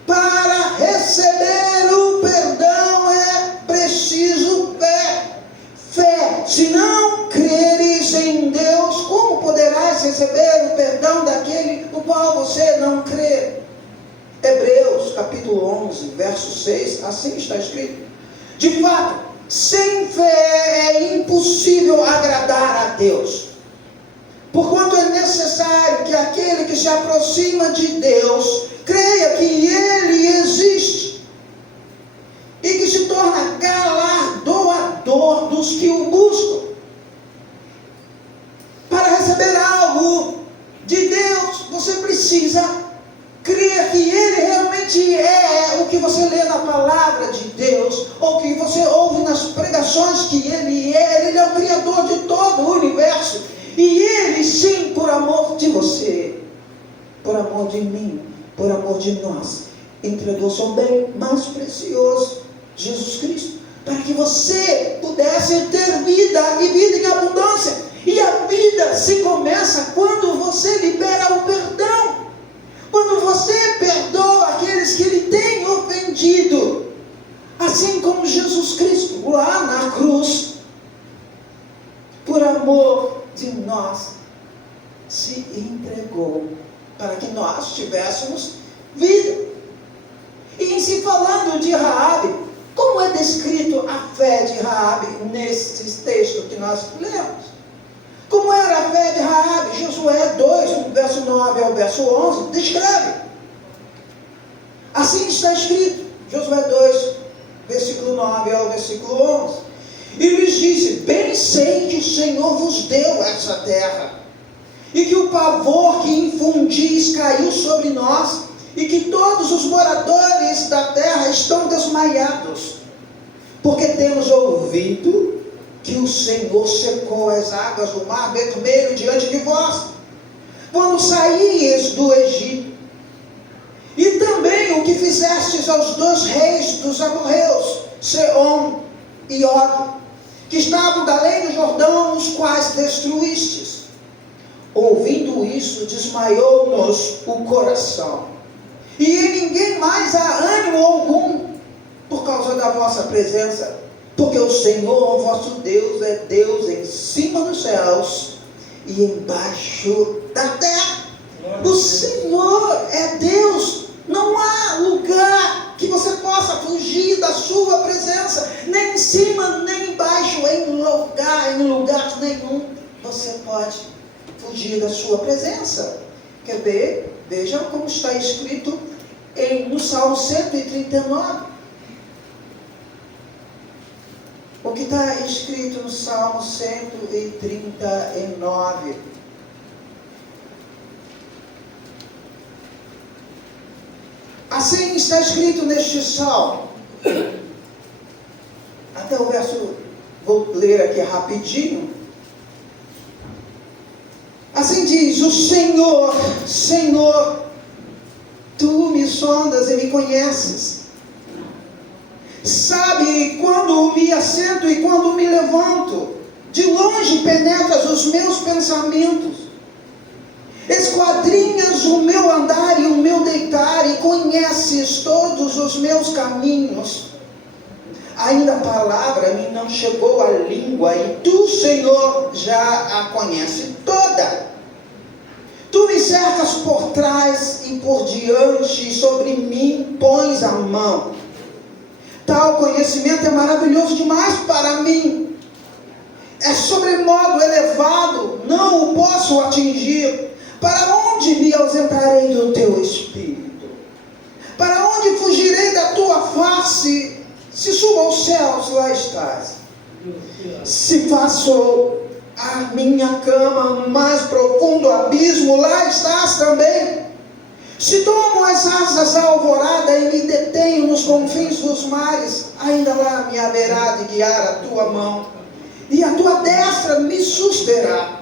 Para receber o perdão é preciso fé. Fé, se não creres em Deus, como poderás receber o perdão daquele o qual você não crê? Hebreus capítulo 11, verso 6, assim está escrito: de fato, Sem fé é impossível agradar a Deus. Porquanto é necessário que aquele que se aproxima de Deus creia que Ele existe e que se torna galardoador dos que o buscam. Para receber algo de Deus, você precisa crer que Ele realmente é o que você lê na palavra de Deus, ou que você ouve nas pregações que Ele é. Ele é o Criador de todo o universo. E Ele, sim, por amor de você, por amor de mim, por amor de nós, entregou seu bem mais precioso, Jesus Cristo, para que você pudesse ter vida e vida em abundância. E a vida se começa quando você libera o perdão, quando você perdoa aqueles que lhe têm ofendido, assim como Jesus Cristo lá na cruz, por amor de nós, se entregou para que nós tivéssemos vida. E em se falando de Raabe, como é descrito a fé de Raabe nesse texto que nós lemos? Como era a fé de Raabe? Josué 2, verso 9 ao verso 11, descreve. Assim está escrito, Josué 2, versículo 9 ao versículo 11. E lhes disse: bem sei que o Senhor vos deu essa terra, e que o pavor que infundis caiu sobre nós, e que todos os moradores da terra estão desmaiados, porque temos ouvido que o Senhor secou as águas do mar Vermelho diante de vós, quando saíes do Egito, e também o que fizestes aos 2 reis dos amorreus, Sehom e Og, que estavam da além do Jordão, os quais destruístes. Ouvindo isso, desmaiou-nos o coração, e em ninguém mais há ânimo algum, por causa da vossa presença, porque o Senhor, o vosso Deus, é Deus em cima dos céus e embaixo da terra. O Senhor é Deus. Não há lugar que você possa fugir da sua presença, nem em cima, nem embaixo, em lugar nenhum você pode fugir da sua presença. Quer ver? Vejam como está escrito no Salmo 139. O que está escrito no Salmo 139. Assim está escrito neste salmo. Até o verso, vou ler aqui rapidinho. Assim diz: o Senhor, Senhor, tu me sondas e me conheces. Sabe quando me assento e quando me levanto. De longe penetras os meus pensamentos. Esquadrinhas o meu andar e o meu deitar, e conheces todos os meus caminhos. Ainda a palavra me não chegou à língua, e tu, Senhor, já a conheces toda. Tu me cercas por trás e por diante, e sobre mim pões a mão. Tal conhecimento é maravilhoso demais para mim. É sobremodo elevado, não o posso atingir. Para onde me ausentarei do teu espírito? Para onde fugirei da tua face? Se subo aos céus, lá estás. Se faço a minha cama no mais profundo abismo, lá estás também. Se tomo as asas da alvorada e me detenho nos confins dos mares, ainda lá me haverá de guiar a tua mão, e a tua destra me susterá.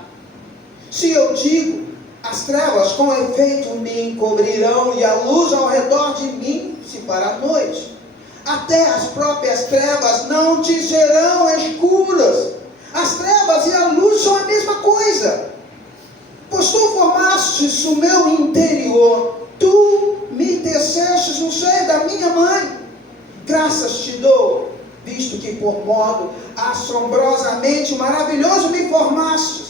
Se eu digo: as trevas com efeito me encobrirão, e a luz ao redor de mim se fará noite, até as próprias trevas não te serão escuras. As trevas e a luz são a mesma coisa, pois tu formastes o meu interior, tu me tecestes no seio da minha mãe. Graças te dou, visto que por modo assombrosamente maravilhoso me formastes.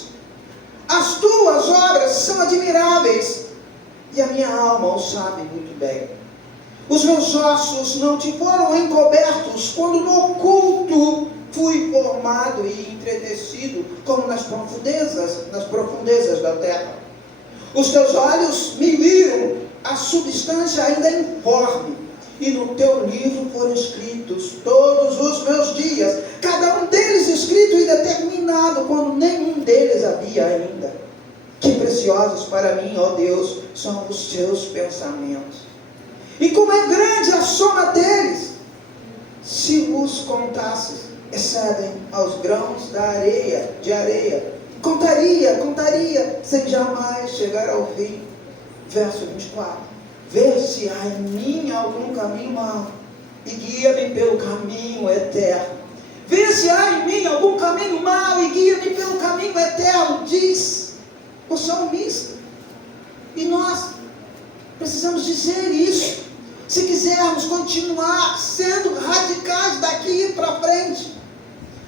As tuas obras são admiráveis, e a minha alma o sabe muito bem. Os meus ossos não te foram encobertos, quando no oculto fui formado e entretecido como nas profundezas da terra. Os teus olhos me viram a substância ainda informe, e no teu livro foram escritos todos os meus dias, cada um deles escrito e determinado, quando nenhum deles havia ainda. Que preciosos para mim, ó Deus, são os teus pensamentos. E como é grande a soma deles, se os contasses, excedem aos grãos de areia. Contaria, sem jamais chegar ao fim. Verso 24. Vê se há em mim algum caminho mau, e guia-me pelo caminho eterno. Vê se há em mim algum caminho mau, e guia-me pelo caminho eterno, diz o salmista. E nós precisamos dizer isso, se quisermos continuar sendo radicais daqui para frente.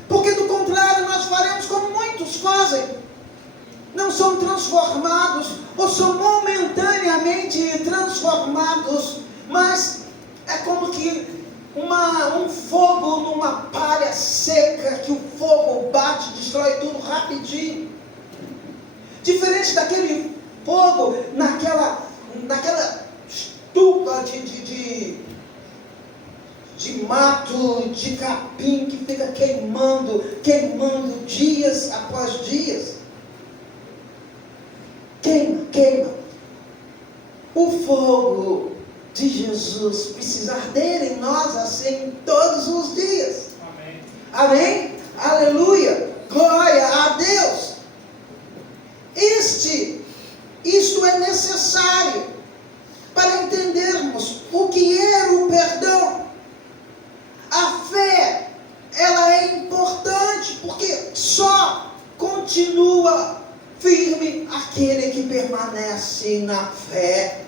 Porque do contrário nós faremos como muitos fazem. Não são transformados, ou são momentaneamente transformados, mas é como que um fogo numa palha seca, que o fogo bate, destrói tudo rapidinho. Diferente daquele fogo naquela estufa de mato, de capim, que fica queimando dias após dias. Queima. O fogo de Jesus precisa arder em nós assim todos os dias. Amém? Aleluia! Glória a Deus! Isto é necessário para entendermos o que é o perdão. A fé, ela é importante, porque só continua firme aquele que permanece na fé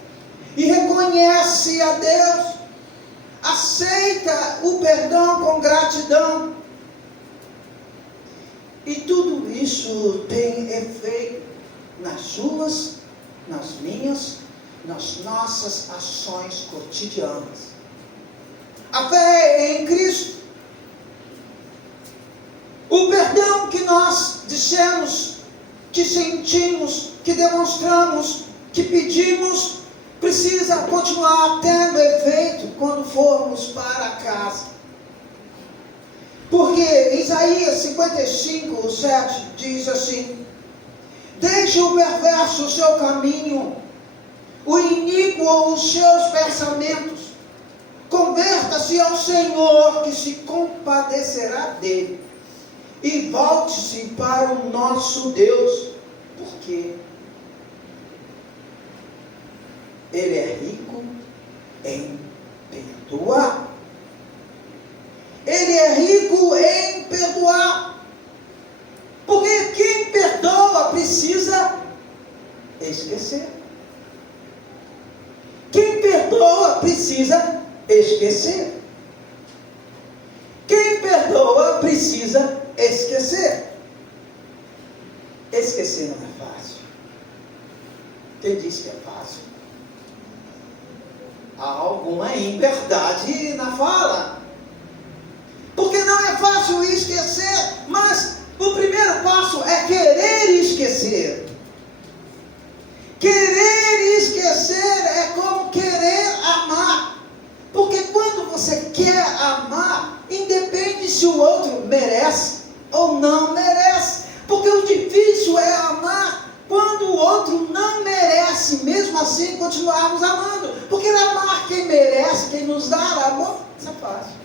e reconhece a Deus, aceita o perdão com gratidão. E tudo isso tem efeito nas suas, nas minhas, nas nossas ações cotidianas. A fé é em Cristo. O perdão que nós dissemos, que sentimos, que demonstramos, que pedimos, precisa continuar tendo efeito quando formos para casa. Porque Isaías 55, 7 diz assim: deixe o perverso o seu caminho, o iníquo os seus pensamentos, converta-se ao Senhor, que se compadecerá dele, e volte-se para o nosso Deus, porque Ele é rico em perdoar. Ele é rico em perdoar. Porque quem perdoa precisa esquecer. Quem perdoa precisa esquecer. Quem perdoa precisa esquecer. Esquecer não é fácil. Quem disse que é fácil? Há alguma inverdade na fala. Porque não é fácil esquecer, mas o primeiro passo é querer esquecer. Querer esquecer é como querer amar. Porque quando você quer amar, independe se o outro merece ou não merece. Porque o difícil é amar quando o outro não merece, mesmo assim continuarmos amando. Porque amar quem merece, quem nos dá amor, isso é fácil.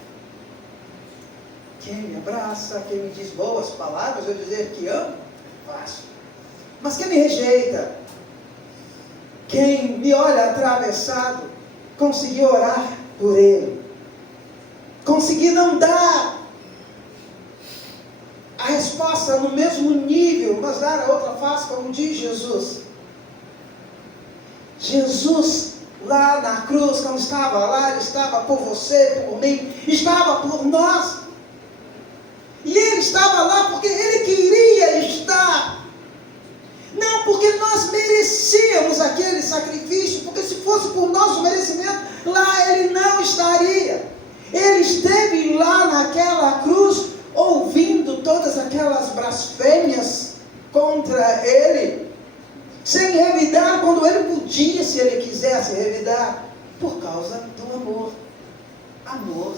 Quem me abraça, quem me diz boas palavras, eu dizer que amo, é fácil. Mas quem me rejeita, quem me olha atravessado, conseguir orar por ele, conseguir não dar a resposta no mesmo nível, mas dar a outra face, como diz Jesus. Jesus, lá na cruz, quando estava lá, ele estava por você, por mim, estava por nós. E ele estava lá porque ele queria estar. Não porque nós merecíamos aquele sacrifício, porque se fosse por nosso merecimento, lá ele não estaria. Ele esteve lá naquela cruz, ouvindo todas aquelas blasfêmias contra ele, sem revidar quando ele podia, se ele quisesse revidar, por causa do amor. Amor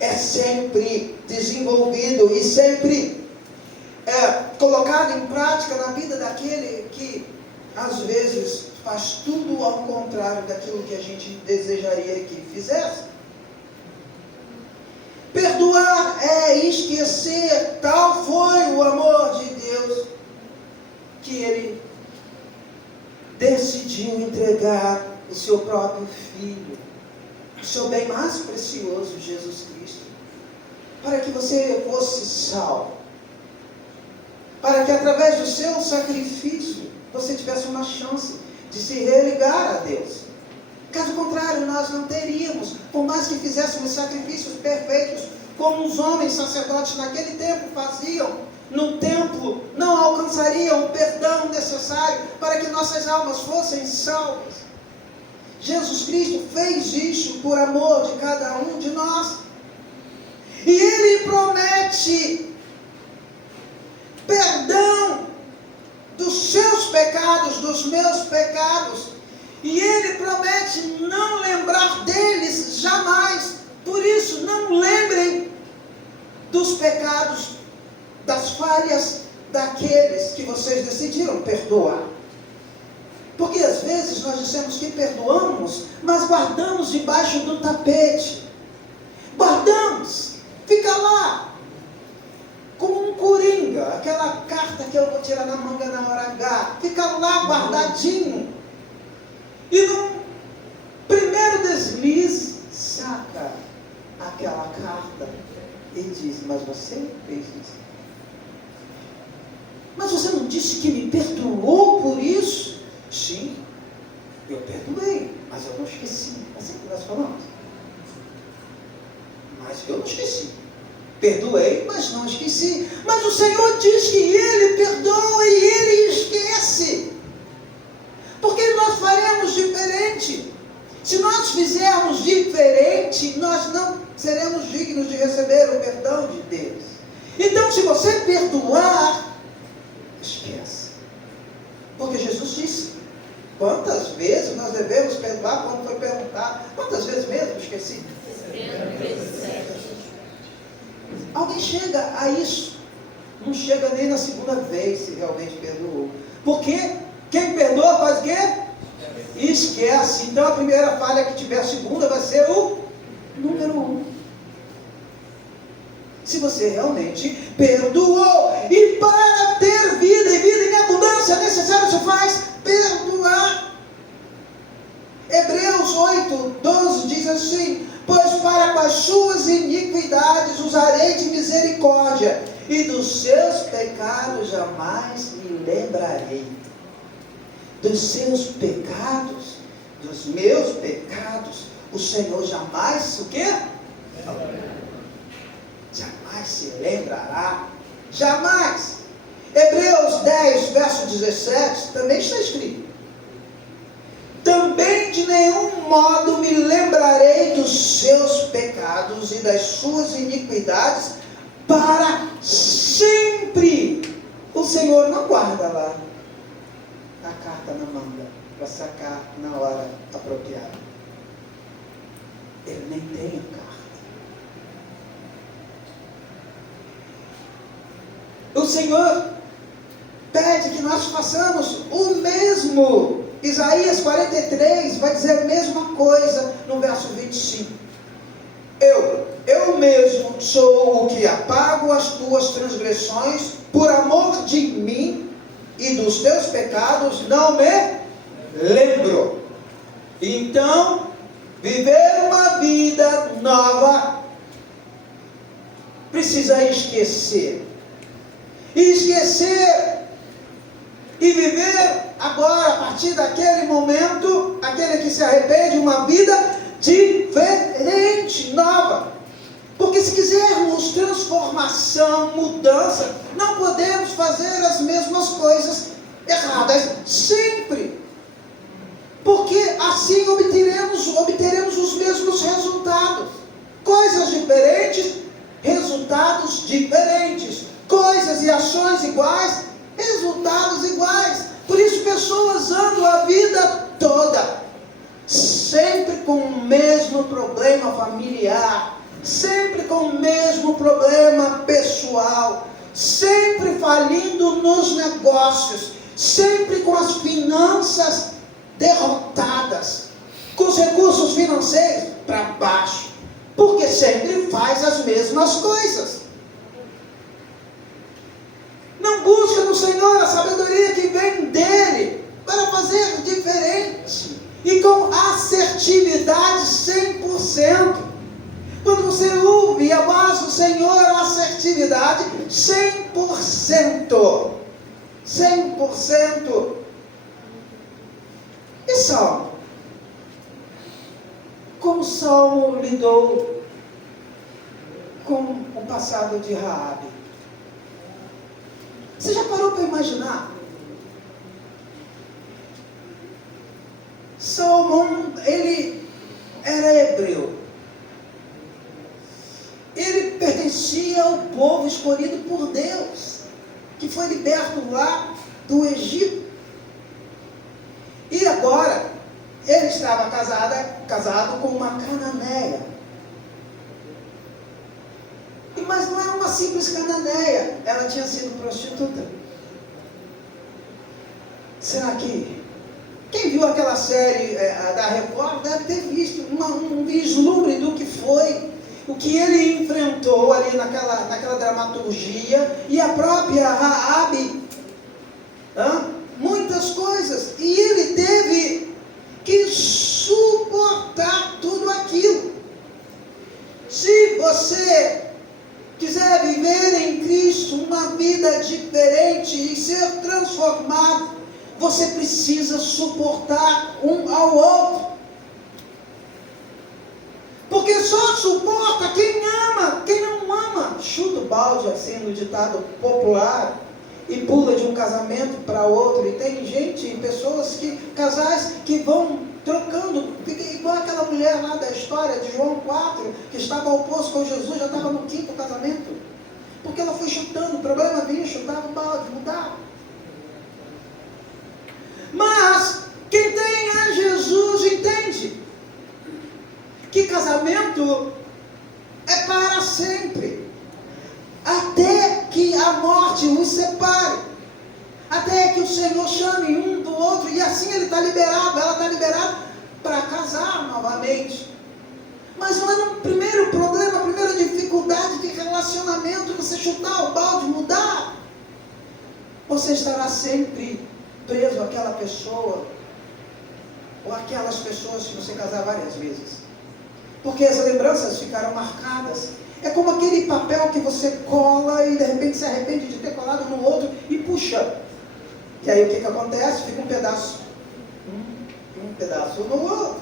é sempre desenvolvido e sempre colocado em prática na vida daquele que às vezes faz tudo ao contrário daquilo que a gente desejaria que fizesse. Perdoar é esquecer. Tal foi o amor de Deus que ele decidiu entregar o seu próprio Filho, o seu bem mais precioso, Jesus Cristo, para que você fosse salvo, para que através do seu sacrifício você tivesse uma chance de se religar a Deus. Caso contrário, nós não teríamos, por mais que fizéssemos sacrifícios perfeitos, como os homens sacerdotes naquele tempo faziam, no templo, não alcançariam o perdão necessário para que nossas almas fossem salvas. Jesus Cristo fez isso por amor de cada um de nós. E Ele promete perdão dos seus pecados, dos meus pecados. E Ele promete não lembrar deles jamais. Por isso, não lembrem dos pecados, das falhas daqueles que vocês decidiram perdoar. Porque às vezes nós dissemos que perdoamos, mas guardamos debaixo do tapete. Guardamos, fica lá, como um coringa, aquela carta que eu vou tirar na manga na hora H, fica lá guardadinho. E no primeiro deslize, saca aquela carta e diz: mas você fez isso? Mas você não disse que me perdoou por isso? Sim, eu perdoei, mas eu não esqueci. Assim que nós falamos. Mas eu não esqueci. Perdoei, mas não esqueci. Mas o Senhor diz que Ele perdoa e Ele esquece. Porque nós faremos diferente. Se nós fizermos diferente, nós não seremos dignos de receber o perdão de Deus. Então, se você perdoar, esquece. Porque Jesus disse: quantas vezes nós devemos perdoar? Quando foi perguntado, quantas vezes mesmo? Esqueci. Alguém chega a isso? Não chega nem na segunda vez, se realmente perdoou. Porque quem perdoa faz o quê? Esquece. Então a primeira falha que tiver, a segunda vai ser o número 1. Se você realmente perdoou, e para ter vida e vida em abundância é necessário, você faz perdoar. Hebreus 8:12 diz assim: pois para com as suas iniquidades usarei de misericórdia, e dos seus pecados jamais me lembrarei. Dos seus pecados, dos meus pecados, o Senhor jamais, o quê? Jamais se lembrará. Jamais. Hebreus 10, verso 17, também está escrito: também de nenhum modo me lembrarei dos seus pecados e das suas iniquidades para sempre. O Senhor não guarda lá a carta na manga para sacar na hora apropriada. Ele nem tem a carta. O Senhor pede que nós façamos o mesmo. Isaías 43 vai dizer a mesma coisa no verso 25. Eu mesmo sou o que apago as tuas transgressões, por amor de mim, e dos teus pecados não me lembro. Então, viver uma vida nova precisa esquecer. Esquecer e viver agora, a partir daquele momento, aquele que se arrepende, uma vida diferente, nova. Porque se quisermos transformação, mudança, não podemos fazer as mesmas coisas erradas sempre. Porque assim obteremos os mesmos resultados. Coisas diferentes, condições iguais, resultados iguais. Por isso pessoas andam a vida toda sempre com o mesmo problema familiar, sempre com o mesmo problema pessoal, sempre falindo nos negócios, sempre com as finanças derrotadas, com os recursos financeiros para baixo, porque sempre faz as mesmas coisas. Não busca no Senhor a sabedoria que vem dele para fazer diferente e com assertividade 100%. Quando você ouve a voz do Senhor, assertividade 100%. 100%. E Salmo? Como Salmo lidou com o passado de Raabe? Você já parou para imaginar? Salomão, ele era hebreu. Ele pertencia ao povo escolhido por Deus, que foi liberto lá do Egito. E agora, ele estava casado com uma cananeia. Mas não era uma simples cananeia, ela tinha sido prostituta. Será que quem viu aquela série da Record deve ter visto um vislumbre do que foi, o que ele enfrentou ali naquela dramaturgia, e a própria Raabe, muitas coisas, e ele teve que suportar tudo aquilo. Se você quiser viver em Cristo uma vida diferente e ser transformado, você precisa suportar um ao outro. Porque só suporta quem ama. Quem não ama, chuta o balde, assim, no ditado popular, e pula de um casamento para outro. E tem casais que vão trocando, igual aquela mulher lá da história de João 4, que estava ao poço com Jesus, já estava no 5º casamento, porque ela foi chutando, o problema vinha, chutava o balde, mudava. Mas quem tem a Jesus entende que casamento é para sempre, até que a morte os separe, até que o Senhor chame um do outro, e assim ele está liberado, ela está liberada para casar novamente. Mas não é no primeiro problema, a primeira dificuldade de relacionamento, você chutar o balde, mudar. Você estará sempre preso àquela pessoa, ou aquelas pessoas se você casar várias vezes. Porque as lembranças ficaram marcadas. É como aquele papel que você cola e de repente se arrepende de ter colado no outro e puxa. E aí o que acontece? Fica um pedaço no outro.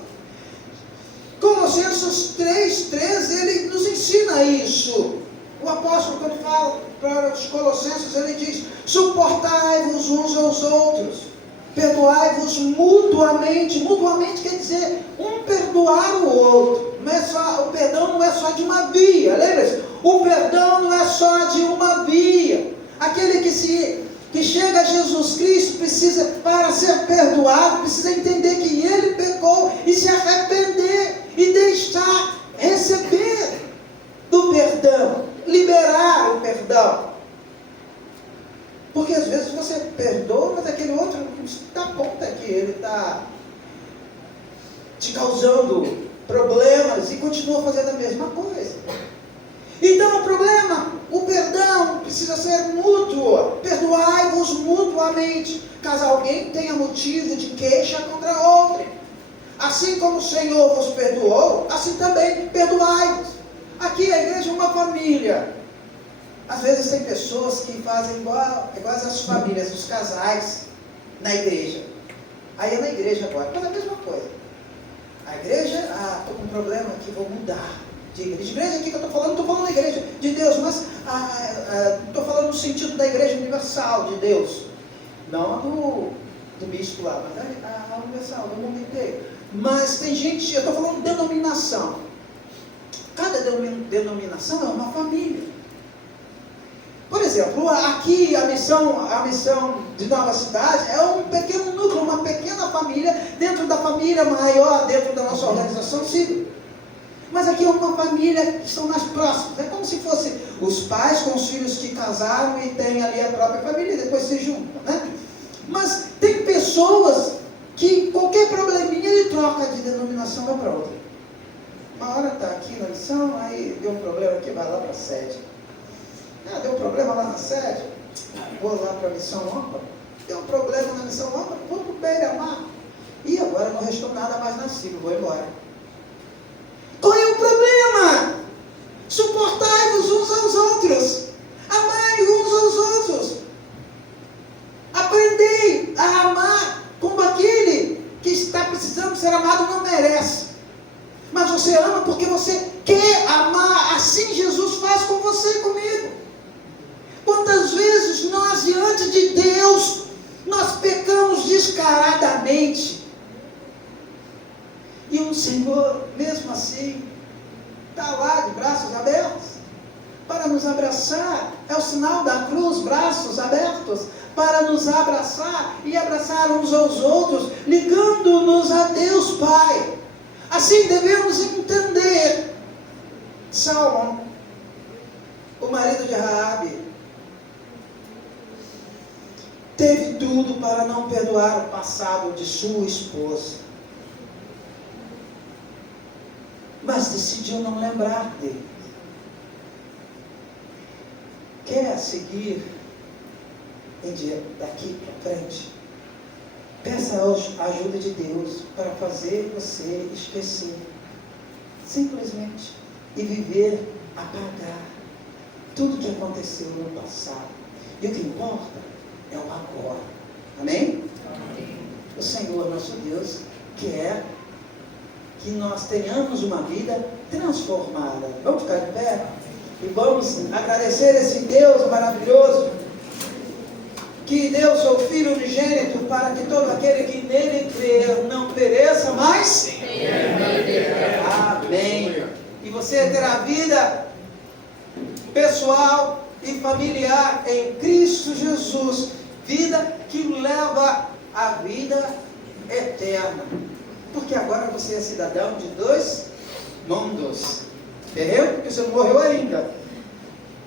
Colossenses 3:13, ele nos ensina isso. O apóstolo, quando fala para os colossenses, ele diz: suportai-vos uns aos outros, perdoai-vos mutuamente. Mutuamente quer dizer um perdoar o outro. O perdão não é só de uma via, lembra-se? O perdão não é só de uma via. Aquele que chega a Jesus Cristo precisa, para ser perdoado, precisa entender que ele pecou e se arrepender e deixar receber do perdão, liberar o perdão. Porque às vezes você perdoa, mas aquele outro não se dá conta que ele está te causando problemas e continua fazendo a mesma coisa. Então o perdão precisa ser mútuo. Perdoai-vos mutuamente, caso alguém tenha motivo de queixa contra outro. Assim como o Senhor vos perdoou, assim também perdoai-vos. Aqui a igreja é uma família. Às vezes tem pessoas que fazem iguais as famílias, os casais na igreja. Aí é na igreja agora, mas é a mesma coisa. A igreja, estou com um problema aqui, vou mudar de igreja aqui que eu estou falando, não estou falando da igreja de Deus, mas estou falando no sentido da igreja universal de Deus. Não a do bispo lá, mas a universal, do mundo inteiro. Mas tem gente, eu estou falando de denominação. Cada denominação é uma família. Por exemplo, exemplo, aqui a missão de Nova Cidade é um pequeno núcleo, uma pequena família, dentro da família maior, dentro da nossa organização civil. Mas aqui é uma família que estão mais próximas. É como se fosse os pais com os filhos que casaram e têm ali a própria família e depois se juntam, né? Mas tem pessoas que qualquer probleminha ele troca de denominação vai para outra. Uma hora está aqui na missão, aí deu um problema aqui, vai lá para a sede. Deu um problema lá na sede, vou lá para a missão ampla. Deu um problema na missão ampla, vou para o Beira-Mar. E agora não restou nada mais na Síria, vou embora. Qual é o problema? Suportai-vos uns aos outros. Amai uns aos outros. Aprendei a amar como aquele que está precisando ser amado não merece. Mas você ama porque você quer amar. Assim Jesus faz com você e comigo. Quantas vezes nós, diante de Deus, nós pecamos descaradamente. E o Senhor, mesmo assim, está lá de braços abertos para nos abraçar. É o sinal da cruz, braços abertos para nos abraçar e abraçar uns aos outros, ligando-nos a Deus Pai. Assim devemos entender. Salmão, o marido de Raabe, teve tudo para não perdoar o passado de sua esposa, mas decidiu não lembrar dele. Quer seguir daqui para frente? Peça a ajuda de Deus para fazer você esquecer, simplesmente, e viver, apagar tudo que aconteceu no passado. E o que importa é o agora. Amém? Amém. O Senhor nosso Deus quer que nós tenhamos uma vida transformada. Vamos ficar de pé? E vamos agradecer esse Deus maravilhoso, que deu seu Filho unigênito para que todo aquele que nele crer não pereça, mas amém. E você terá vida pessoal e familiar em Cristo Jesus, vida que leva à vida eterna. Porque agora você é cidadão de 2 mundos. Entendeu? Porque você não morreu ainda.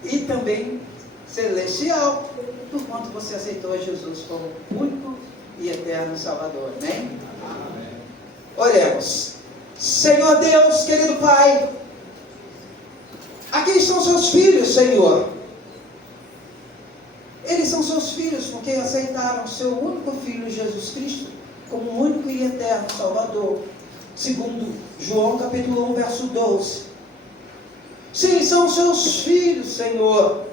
E também celestial, por quanto você aceitou Jesus como único e eterno Salvador. Amém? Amém. Oremos. Senhor Deus, querido Pai, aqui estão seus filhos, Senhor. Eles são seus filhos porque aceitaram seu único Filho, Jesus Cristo, como único e eterno Salvador. Segundo João capítulo 1, verso 12. Sim, são seus filhos, Senhor.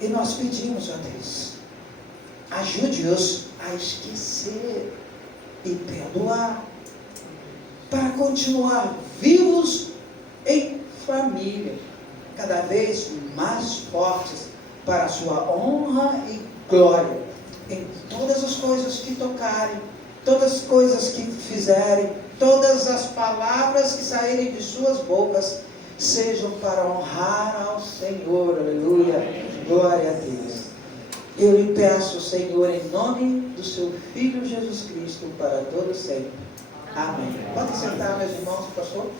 E nós pedimos a Deus, ajude-os a esquecer e perdoar, para continuar vivos em família, cada vez mais fortes, para a sua honra e glória, em todas as coisas que tocarem, todas as coisas que fizerem, todas as palavras que saírem de suas bocas, sejam para honrar ao Senhor. Aleluia, glória a Deus. Eu lhe peço, Senhor, em nome do seu Filho Jesus Cristo, para todo sempre. Amém. Pode sentar, meus irmãos, pastor.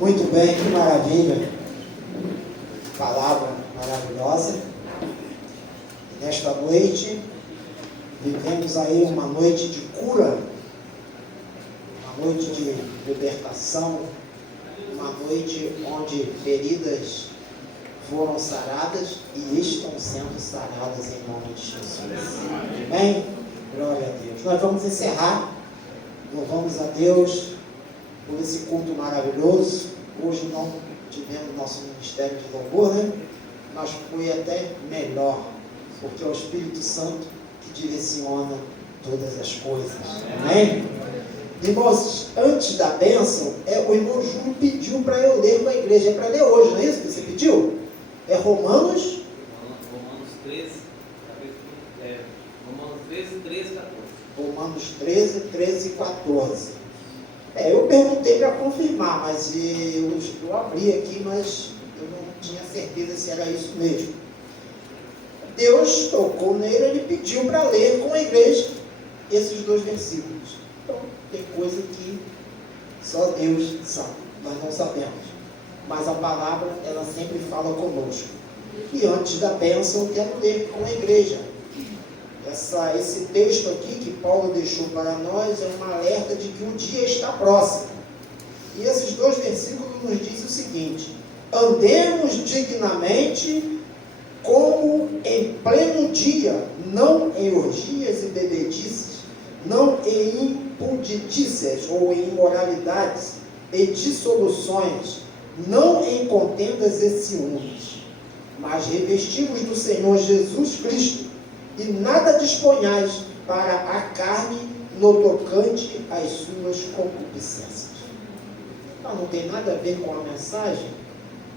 Muito bem, que maravilha. Palavra maravilhosa. Nesta noite, vivemos aí uma noite de cura, uma noite de libertação, uma noite onde feridas foram saradas e estão sendo saradas em nome de Jesus. Amém? Glória a Deus. Nós vamos encerrar. Louvamos a Deus por esse culto maravilhoso. Hoje não tivemos nosso ministério de louvor, né? Mas foi até melhor, porque é o Espírito Santo que direciona todas as coisas. Amém? Irmãos, antes da bênção, o irmão Júlio pediu para eu ler com a igreja. É para ler hoje, não é isso que você pediu? É Romanos 13, 13, 14. Romanos 13, 13 e 14. Eu perguntei para confirmar, mas eu abri aqui, mas eu não tinha certeza se era isso mesmo. Deus tocou nele, ele pediu para ler com a igreja esses 2 versículos. Então, tem coisa que só Deus sabe, nós não sabemos. Mas a palavra, ela sempre fala conosco. E antes da bênção, eu quero ler com a igreja. Esse texto aqui que Paulo deixou para nós é um alerta de que o dia está próximo. E esses 2 versículos nos dizem o seguinte: andemos dignamente como em pleno dia, não em orgias e bebedices, não em impudicícias ou em imoralidades e dissoluções, não em contendas e ciúmes, mas revestimos do Senhor Jesus Cristo, e nada disponhais para a carne no tocante às suas concupiscências. Então, não tem nada a ver com a mensagem,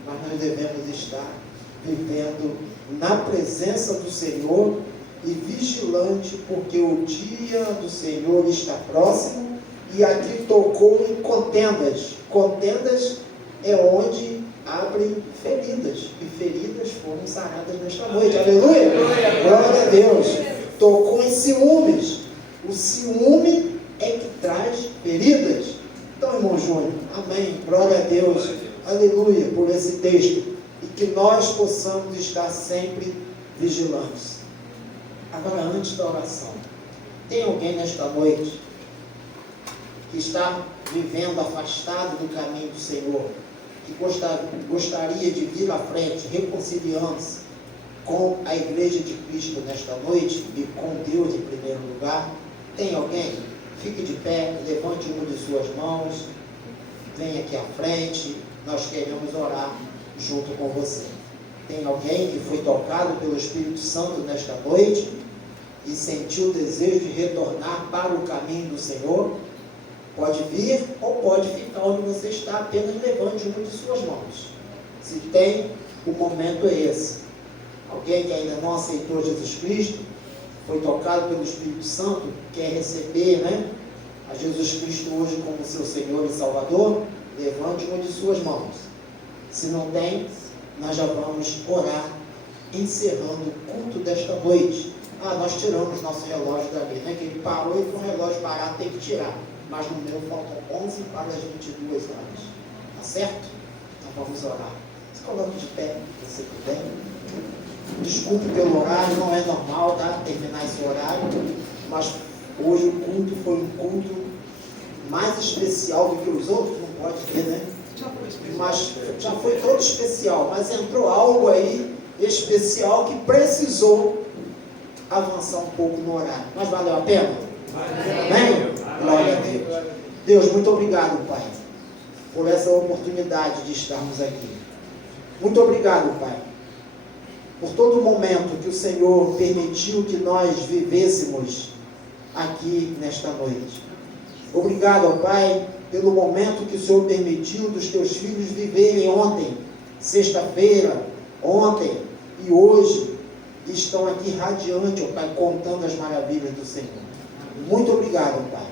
mas nós devemos estar vivendo na presença do Senhor e vigilante, porque o dia do Senhor está próximo. E aqui tocou em contendas. Contendas é onde abrem feridas, e feridas foram saradas nesta noite. Aleluia! Glória a Deus! Tocou em ciúmes. O ciúme é que traz feridas. Então, irmão Júnior, amém. Glória a Deus. Aleluia por esse texto. E que nós possamos estar sempre vigilantes. Agora, antes da oração, tem alguém nesta noite que está vivendo afastado do caminho do Senhor, que gostaria de vir à frente, reconciliando-se com a Igreja de Cristo nesta noite e com Deus em primeiro lugar? Tem alguém? Fique de pé, levante uma de suas mãos, venha aqui à frente, nós queremos orar junto com você. Tem alguém que foi tocado pelo Espírito Santo nesta noite e sentiu o desejo de retornar para o caminho do Senhor? Pode vir ou pode ficar onde você está, apenas levante uma de suas mãos. Se tem, o momento é esse. Alguém que ainda não aceitou Jesus Cristo, foi tocado pelo Espírito Santo, quer receber, a Jesus Cristo hoje como seu Senhor e Salvador, levante uma de suas mãos. Se não tem, nós já vamos orar, encerrando o culto desta noite. Nós tiramos nosso relógio dali, que ele parou e com o relógio parado tem que tirar. Mas no meu faltam 11 para as 22 horas. Tá certo? Então vamos orar. Se coloque de pé, se você puder. Desculpe pelo horário, não é normal, terminar esse horário. Mas hoje o culto foi um culto mais especial do que os outros, não pode ver, Mas já foi todo especial, mas entrou algo aí especial que precisou avançar um pouco no horário. Mas valeu a pena? Amém? Glória a Deus. Deus, muito obrigado, Pai, por essa oportunidade de estarmos aqui. Muito obrigado, Pai, por todo o momento que o Senhor permitiu que nós vivêssemos aqui nesta noite. Obrigado, Pai, pelo momento que o Senhor permitiu dos teus filhos viverem ontem, sexta-feira, ontem e hoje, estão aqui radiantes, Pai, contando as maravilhas do Senhor. Muito obrigado, Pai,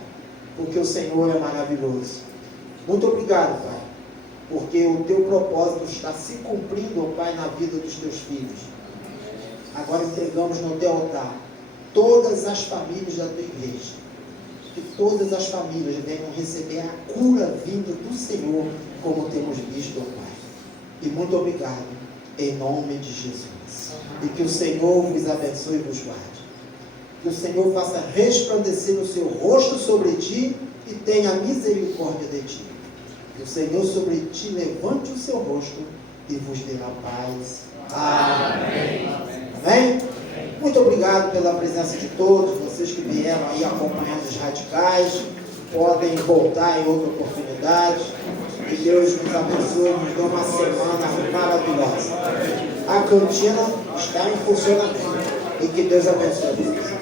porque o Senhor é maravilhoso. Muito obrigado, Pai, porque o teu propósito está se cumprindo, Pai, na vida dos teus filhos. Agora entregamos no teu altar todas as famílias da tua igreja, que todas as famílias venham receber a cura vinda do Senhor, como temos visto, Pai. E muito obrigado, em nome de Jesus. E que o Senhor vos abençoe e vos guarde. Que o Senhor faça resplandecer o seu rosto sobre ti e tenha misericórdia de ti. Que o Senhor sobre ti levante o seu rosto e vos dê a paz. Amém. Amém? Muito obrigado pela presença de todos, vocês que vieram aí acompanhando os radicais. Podem voltar em outra oportunidade. Que Deus nos abençoe, nos dê uma semana maravilhosa. A cantina está em funcionamento. E que Deus abençoe vocês.